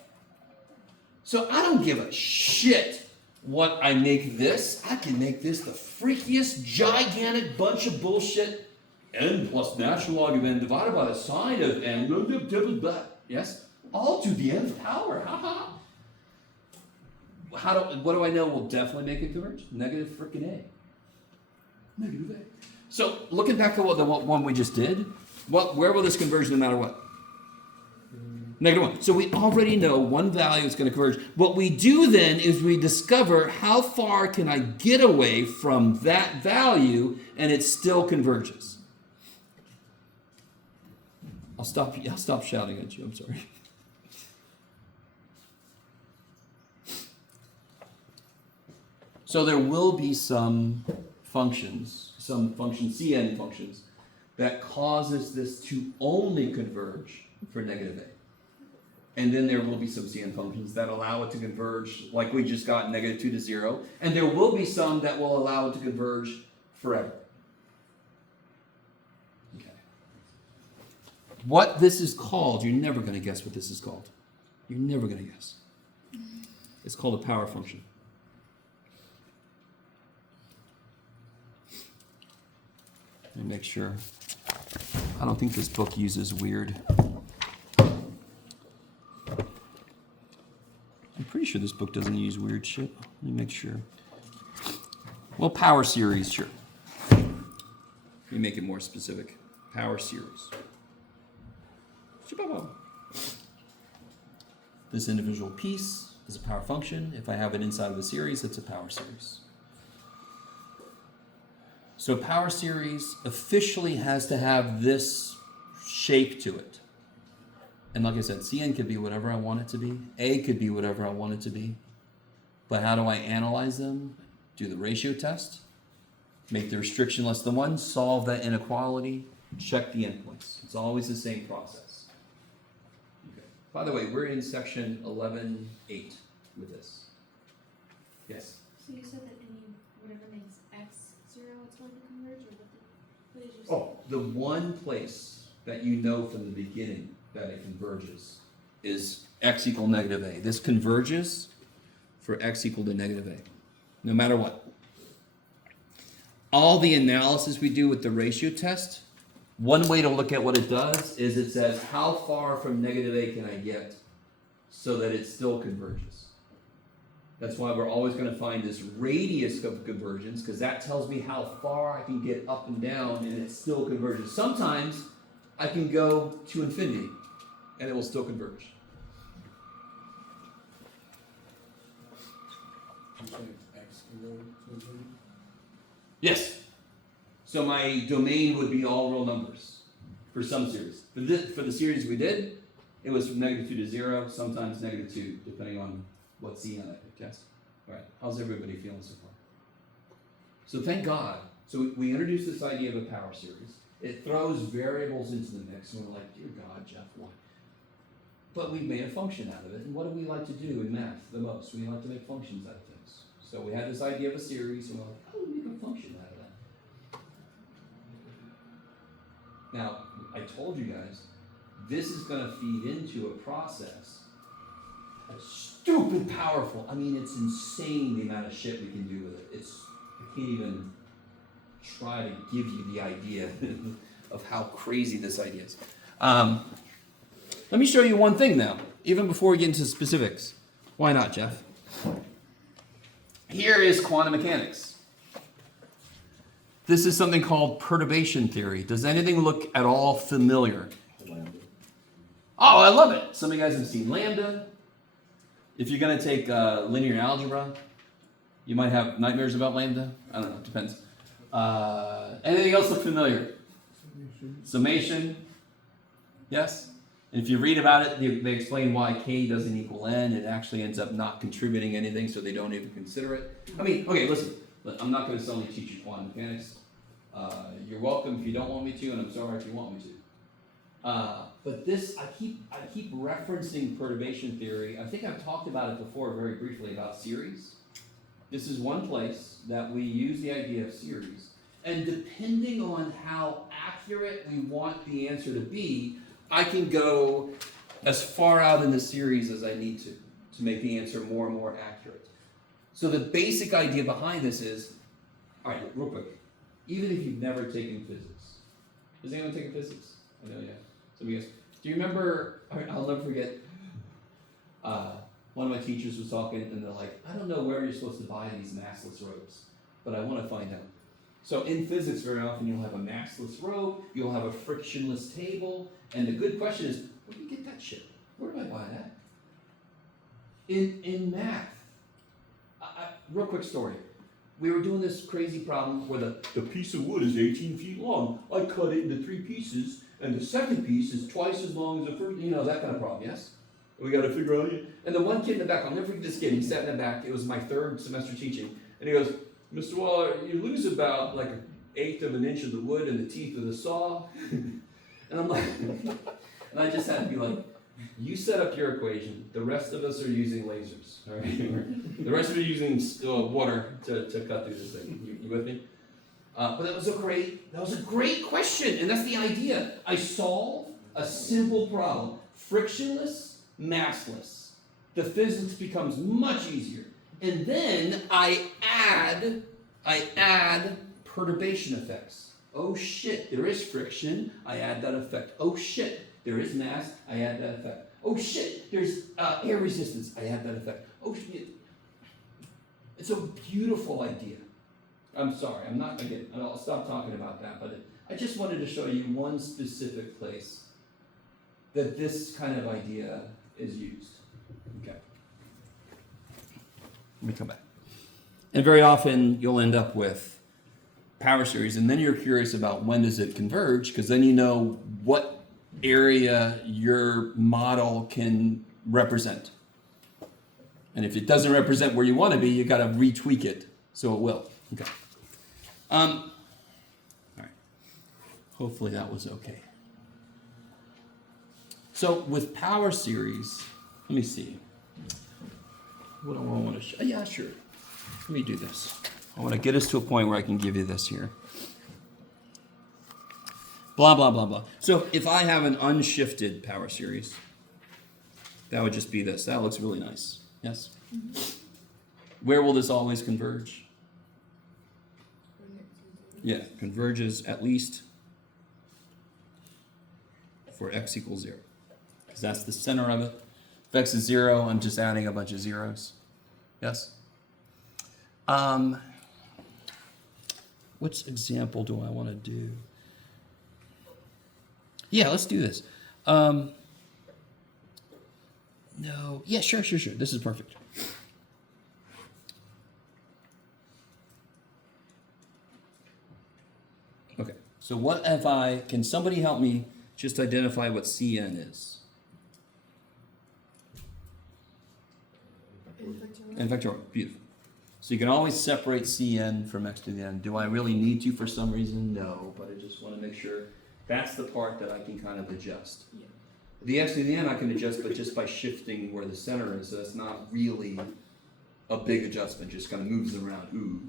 So I don't give a shit what I make this. I can make this the freakiest, gigantic bunch of bullshit. N plus natural log of n divided by the sine of n. Yes? All to the nth power. Ha ha. What do I know will definitely make it converge? Negative frickin' a. Negative a. So looking back at the one we just did, where will this converge no matter what? -1. So we already know one value is going to converge. What we do then is we discover how far can I get away from that value and it still converges. I'll stop shouting at you. I'm sorry. So there will be some functions, Cn functions, that causes this to only converge for negative a. And then there will be some Cn functions that allow it to converge, like we just got -2 to 0. And there will be some that will allow it to converge forever. Okay. What this is called, you're never going to guess what this is called. You're never going to guess. It's called a power function. Let me make sure. I don't think this book uses weird. I'm pretty sure this book doesn't use weird shit. Let me make sure. Well, power series, sure. Let me make it more specific. Power series. This individual piece is a power function. If I have it inside of a series, it's a power series. So power series officially has to have this shape to it. And like I said, Cn could be whatever I want it to be. A could be whatever I want it to be. But how do I analyze them? Do the ratio test, make the restriction less than 1, solve that inequality, check the endpoints. It's always the same process. Okay. By the way, we're in section 11.8 with this. Yes? So you said that whatever makes x 0, it's going to converge, or what did you say? Oh, the one place that you know from the beginning that it converges is x equal negative a. This converges for x equal to negative a, no matter what. All the analysis we do with the ratio test, one way to look at what it does is it says, how far from negative a can I get so that it still converges? That's why we're always going to find this radius of convergence, because that tells me how far I can get up and down and it still converges. Sometimes I can go to infinity and it will still converge. You're saying X can go to infinity? Yes. So my domain would be all real numbers for some series. For the series we did, it was from -2 to 0, sometimes -2, depending on what C on it. Yes? All right. How's everybody feeling so far? So thank God. So we introduced this idea of a power series. It throws variables into the mix, and we're like, dear God, Jeff, why? But we've made a function out of it. And what do we like to do in math the most? We like to make functions out of things. So we had this idea of a series, and we're like, how do we make a function out of that? Now, I told you guys, this is going to feed into a process that's stupid powerful. I mean, it's insane the amount of shit we can do with it. I can't even try to give you the idea of how crazy this idea is. Let me show you one thing now, even before we get into specifics. Why not, Jeff? Here is quantum mechanics. This is something called perturbation theory. Does anything look at all familiar? Lambda. Oh, I love it. Some of you guys have seen Lambda. If you're going to take linear algebra, you might have nightmares about Lambda. I don't know, it depends. Anything else look familiar? Summation. Yes? And if you read about it, they explain why k doesn't equal n. It actually ends up not contributing anything, so they don't even consider it. I mean, okay, listen. I'm not going to suddenly teach you quantum mechanics. You're welcome if you don't want me to, and I'm sorry if you want me to. But this, I keep referencing perturbation theory. I think I've talked about it before very briefly about series. This is one place that we use the idea of series. And depending on how accurate we want the answer to be, I can go as far out in the series as I need to make the answer more and more accurate. So the basic idea behind this is, all right, real quick, even if you've never taken physics, has anyone taken physics? I know, yeah. Some of you guys. Do you remember, I'll never forget, one of my teachers was talking, and they're like, I don't know where you're supposed to buy these massless robes, but I want to find out. So in physics, very often you'll have a massless robe, you'll have a frictionless table, and the good question is, where do you get that shit? Where do I buy that? In math, real quick story. We were doing this crazy problem where the piece of wood is 18 feet long. I cut it into 3 pieces, and the second piece is twice as long as the first, that kind of problem, yes? We got to figure out it. And the one kid in the back, I'll never forget this kid, he sat in the back, it was my 3rd semester teaching, and he goes, Mr. Waller, you lose about like 1/8 of an inch of the wood in the teeth of the saw. And I'm like, and I just had to be like, you set up your equation, the rest of us are using lasers, all right? The rest of you are using water to cut through this thing. You with me? But that was a great question, and that's the idea. I solve a simple problem, frictionless, massless. The physics becomes much easier. And then I add perturbation effects. Oh shit, there is friction, I add that effect. Oh shit, there is mass, I add that effect. Oh shit, there's air resistance, I add that effect. Oh shit. It's a beautiful idea. I'm sorry, I'll stop talking about that, but I just wanted to show you one specific place that this kind of idea is used. Okay. Let me come back. And very often you'll end up with power series, and then you're curious about when does it converge, because then you know what area your model can represent. And if it doesn't represent where you want to be, you got to retweak it so it will. Okay. All right. Hopefully that was okay. So with power series, let me see. What do I want to show? Yeah, sure. Let me do this. I want to get us to a point where I can give you this here. Blah, blah, blah, blah. So if I have an unshifted power series, that would just be this. That looks really nice. Yes? Where will this always converge? Yeah, converges at least for x equals 0. Because that's the center of it. If x is 0, I'm just adding a bunch of zeros. Yes? Which example do I want to do? Yeah, let's do this. No. Yeah, sure. This is perfect. Okay. So what if can somebody help me just identify what Cn is? In factorial. Beautiful. So you can always separate Cn from x to the n. Do I really need to for some reason? No, but I just want to make sure that's the part that I can kind of adjust. Yeah. The x to the n I can adjust, but just by shifting where the center is, so that's not really a big adjustment, just kind of moves around. Ooh.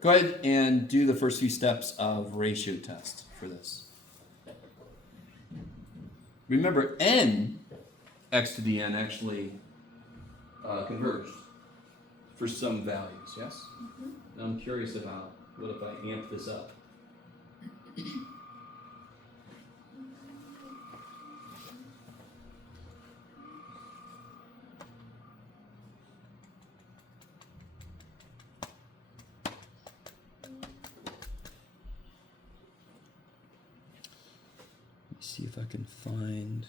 Go ahead and do the first few steps of ratio test for this. Remember, n x to the n actually converged for some values, yes? Now I'm curious about what if I amp this up? Let me see if I can find.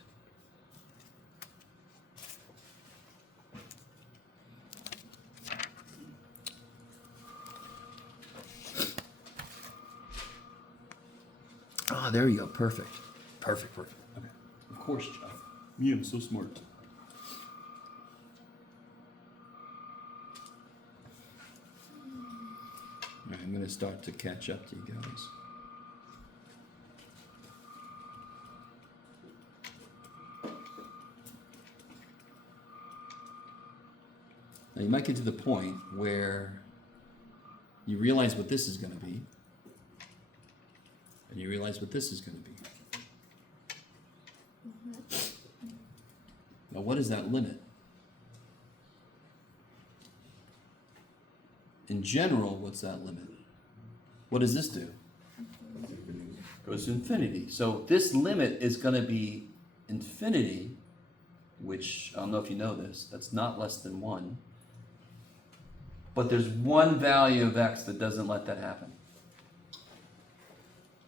Ah, there you go. Perfect. Okay. Of course, Jeff. Me, I'm so smart. All right, I'm going to start to catch up to you guys. Now, you might get to the point where you realize what this is going to be. And you realize what this is going to be. Now, what is that limit? In general, what's that limit? What does this do? Goes to infinity. So this limit is going to be infinity, which, I don't know if you know this, that's not less than 1. But there's one value of x that doesn't let that happen.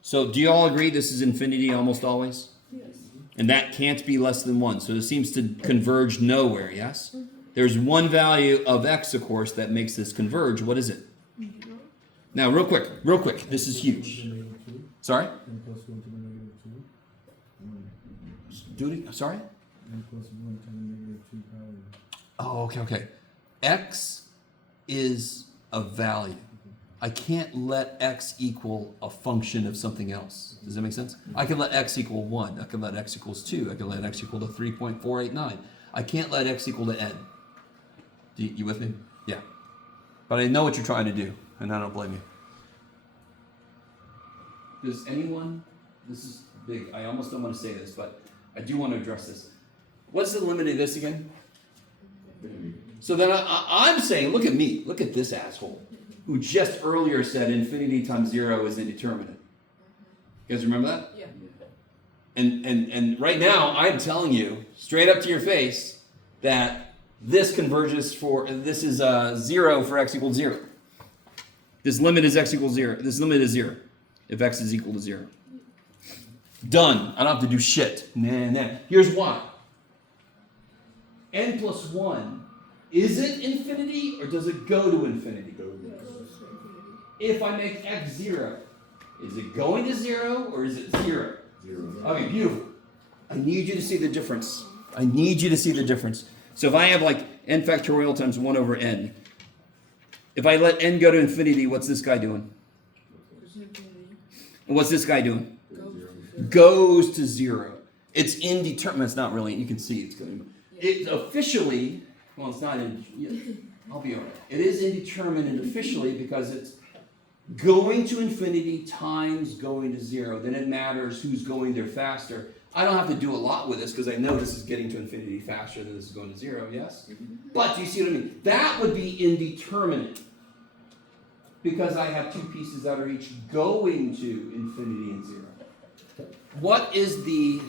So do you all agree this is infinity almost always? Yes. And that can't be less than 1. So it seems to converge nowhere, yes? There's one value of x, of course, that makes this converge. What is it? Now, real quick. This is huge. Sorry? N plus 1 to the negative 2. Do it. Sorry? N plus 1 to the negative 2 power. Oh, okay. X is a value. I can't let x equal a function of something else. Does that make sense? I can let x equal 1. I can let x equals 2. I can let x equal to 3.489. I can't let x equal to n. You with me? Yeah. But I know what you're trying to do, and I don't blame you. Does anyone, this is big, I almost don't want to say this, but I do want to address this. What's the limit of this again? So then I'm saying, look at me, look at this asshole, who just earlier said infinity times 0 is indeterminate. You guys remember that? Yeah. And right now, I'm telling you, straight up to your face, that this converges this is 0 for x equals 0. This limit is x equals 0. This limit is 0 if x is equal to 0. Done. I don't have to do shit. Nah. Here's why. N plus 1, is it infinity or does it go to infinity? If I make x 0, is it going to 0 or is it 0? 0. Okay, beautiful. I need you to see the difference. I need you to see the difference. So if I have like n factorial times 1 over n, if I let n go to infinity, what's this guy doing? And what's this guy doing? Goes to 0. It's indeterminate. It's not really. You can see it's going. It officially. Well, it's not in. Yeah, I'll be alright. It is indeterminate officially because it's going to infinity times going to 0. Then it matters who's going there faster. I don't have to do a lot with this because I know this is getting to infinity faster than this is going to 0. Yes. But do you see what I mean? That would be indeterminate. Because I have 2 pieces that are each going to infinity and 0. What is the,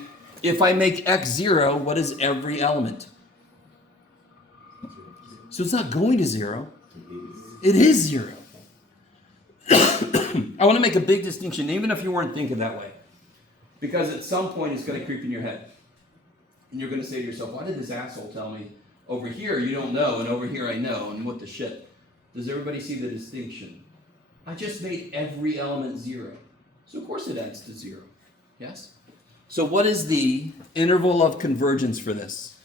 if I make x 0, what is every element? So it's not going to 0. It is 0. I want to make a big distinction, even if you weren't thinking that way. Because at some point it's going to creep in your head. And you're going to say to yourself, why did this asshole tell me over here you don't know, and over here I know, and what the shit? Does everybody see the distinction? I just made every element 0. So of course it adds to 0. Yes? So what is the interval of convergence for this?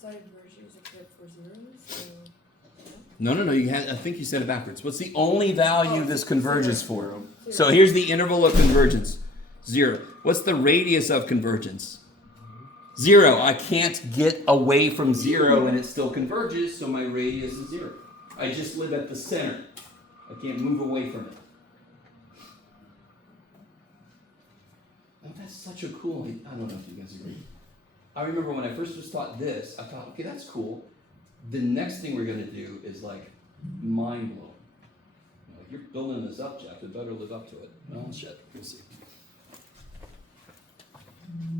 Side versions except for zeros. So, No. I think you said it backwards. What's the only value this converges for? So here's the interval of convergence. 0. What's the radius of convergence? 0. I can't get away from 0 and it still converges, so my radius is 0. I just live at the center. I can't move away from it. Oh, that's such a cool idea. I don't know if you guys agree. I remember when I first was taught this, I thought, okay, that's cool. The next thing we're going to do is like mind blowing. Like, you're building this up, Jeff. It better live up to it. Well, shit. We'll see.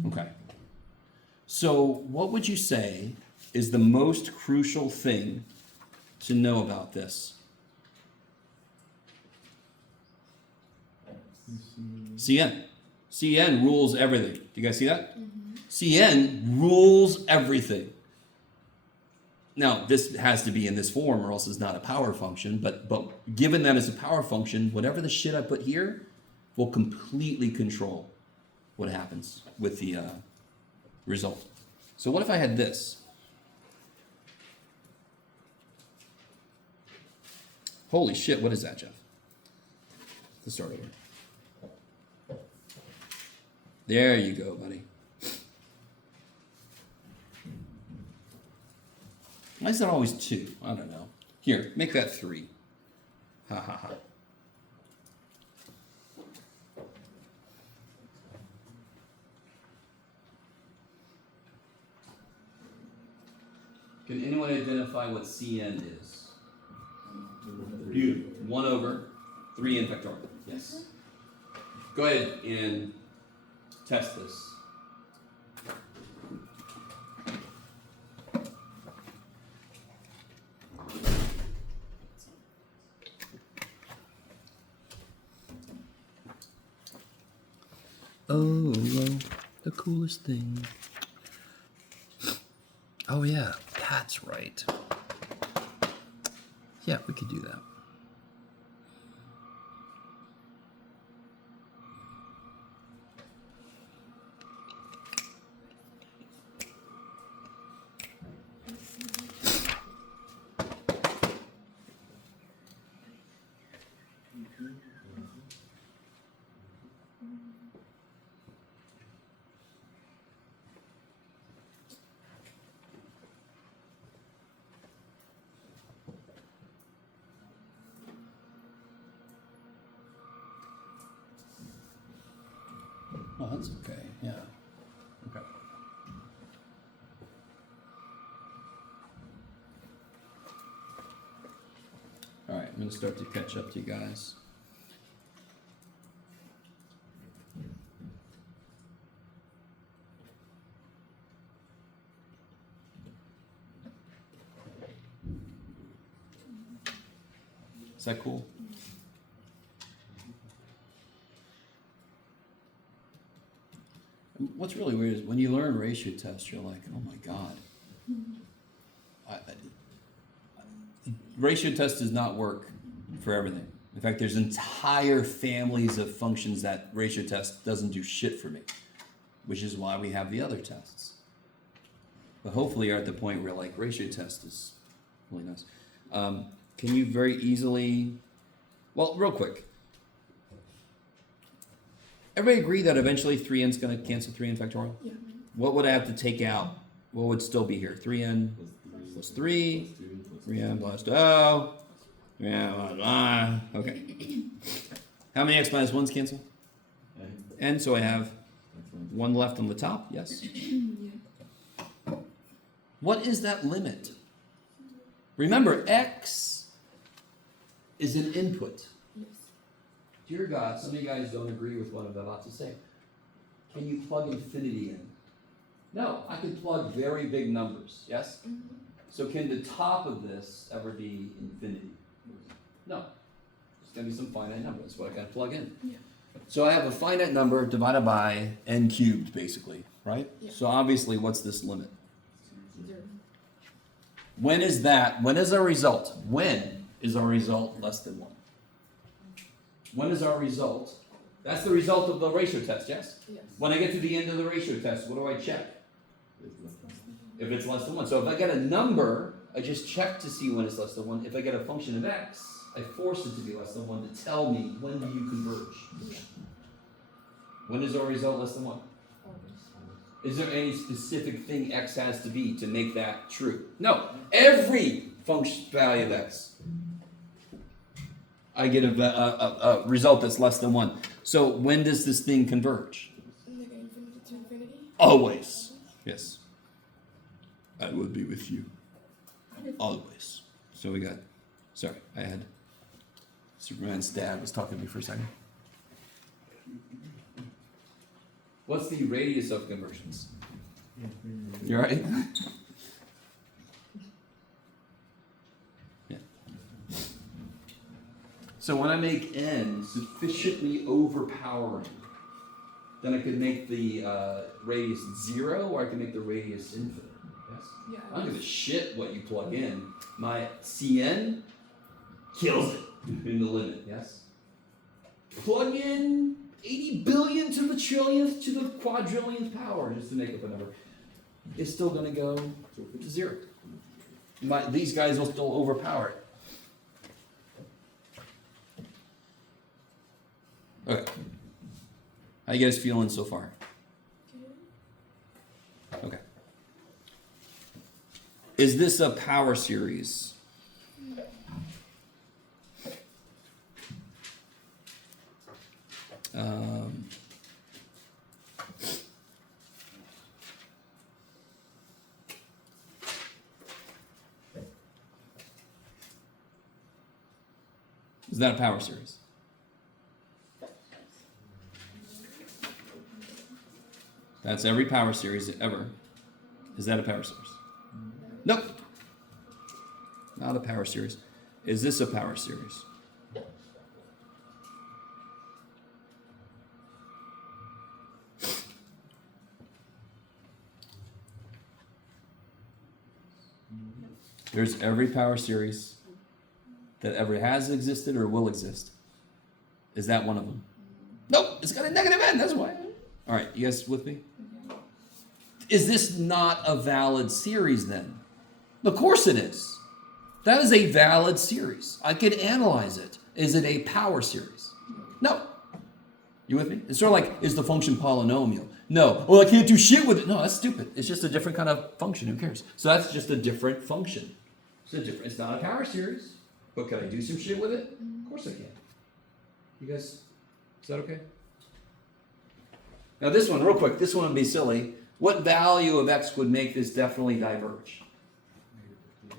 Okay. So, what would you say is the most crucial thing to know about this? Cn. Cn rules everything. Do you guys see that? Cn rules everything. Now, this has to be in this form or else it's not a power function, but given that it's a power function, whatever the shit I put here will completely control what happens with the result. So what if I had this? Holy shit, what is that, Jeff? Let's start over. There you go, buddy. Why is that always 2? I don't know. Here, make that 3. Ha ha ha. Can anyone identify what Cn is? You. 1 over 3 n factorial. Yes. Go ahead and test this. Oh, well, the coolest thing. Oh, yeah, that's right. Yeah, we could do that. Oh, that's okay, yeah. Okay. All right, I'm going to start to catch up to you guys. Is that cool? What's really weird is when you learn ratio test, you're like, oh my God. Ratio test does not work for everything. In fact, there's entire families of functions that ratio test doesn't do shit for me. which is why we have the other tests. But hopefully you're at the point where like ratio test is really nice. Can you very easily, well, real quick. Everybody agree that eventually 3n's going to cancel 3n factorial? Yeah. What would I have to take out? What would still be here? 3n plus 3, 3n plus 2, 3n plus 1. Okay. How many x minus 1's cancel? N, so I have 1 left on the top, yes? Yeah. What is that limit? Remember, x is an input. Yes. Dear God, some of you guys don't agree with what I'm about to say. Can you plug infinity in? No, I can plug very big numbers, yes? So can the top of this ever be infinity? No. It's going to be some finite number. That's what I got to plug in. Yeah. So I have a finite number divided by n cubed, basically, right? Yeah. So obviously, what's this limit? 0. When is that? When is our result? When is our result less than 1? When is our result? That's the result of the ratio test, yes? Yes. When I get to the end of the ratio test, what do I check? If it's less than 1. So if I get a number, I just check to see when it's less than 1. If I get a function of x, I force it to be less than 1 to tell me when do you converge. Yeah. When is our result less than 1? Always. Is there any specific thing x has to be to make that true? No. Every function value of x, I get a result that's less than 1. So when does this thing converge? Negative infinity to infinity. Always. Yes. I will be with you. Always. So we got, sorry, I had, Superman's dad was talking to me for a second. What's the radius of conversions? You alright? Yeah. So when I make n sufficiently overpowering, then I could make the radius 0, or I can make the radius infinite. Yes? Yeah. I don't give a shit what you plug in. My Cn kills it in the limit, yes? Plug in 80 billion to the trillionth to the quadrillionth power, just to make up a number. It's still going to go to 0. These guys will still overpower it. Okay. How you guys feeling so far? Okay. Is this a power series? Is that a power series? That's every power series ever. Is that a power series? Nope. Not a power series. Is this a power series? There's every power series that ever has existed or will exist. Is that one of them? Nope, it's got a negative n, that's why. All right, you guys with me? Is this not a valid series then? Of course it is. That is a valid series. I could analyze it. Is it a power series? No. You with me? It's sort of like, is the function polynomial? No. Well, I can't do shit with it. No, that's stupid. It's just a different kind of function. Who cares? So that's just a different function. It's not a power series, but can I do some shit with it? Of course I can. You guys, is that okay? Now this one, real quick, this one would be silly. What value of x would make this definitely diverge?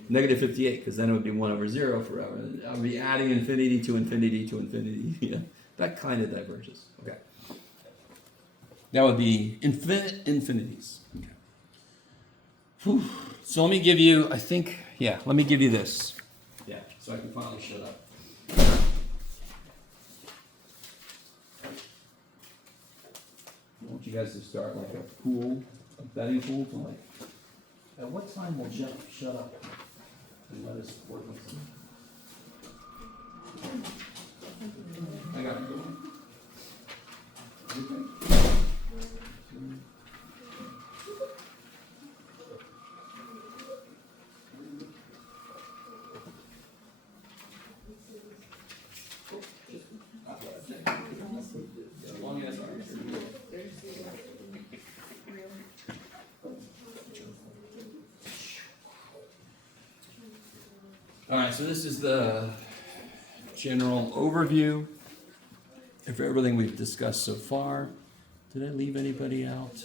Negative 58, because then it would be 1 over 0 forever. I would be adding infinity to infinity to infinity. Yeah, that kind of diverges. Okay. That would be infinite infinities. Okay. Whew. So let me give you, I think, yeah, let me give you this. Yeah, so I can finally shut up. I want you guys to start like a pool, a betting pool, to like, at what time will Jeff shut up and let us work on something? I got it. Okay. All right, so this is the general overview of everything we've discussed so far. Did I leave anybody out?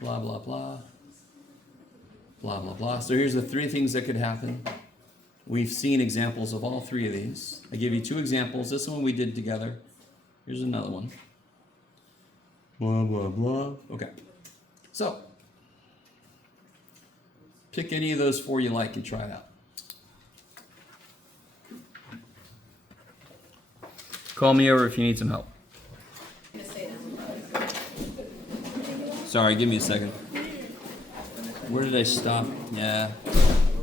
Blah, blah, blah. Blah, blah, blah. So here's the three things that could happen. We've seen examples of all three of these. I gave you two examples. This one we did together. Here's another one. Blah, blah, blah. Okay. So, pick any of those four you like and try it out. Call me over if you need some help. I'm gonna say that. Sorry, give me a second. Where did I stop? Yeah.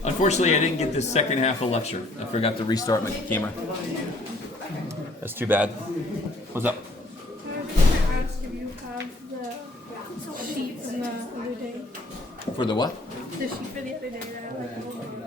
Unfortunately, I didn't get the second half of the lecture. I forgot to restart my camera. That's too bad. What's up? I was going to ask if you have the sheet from the other day. For the what? The sheet for the other day that had like all the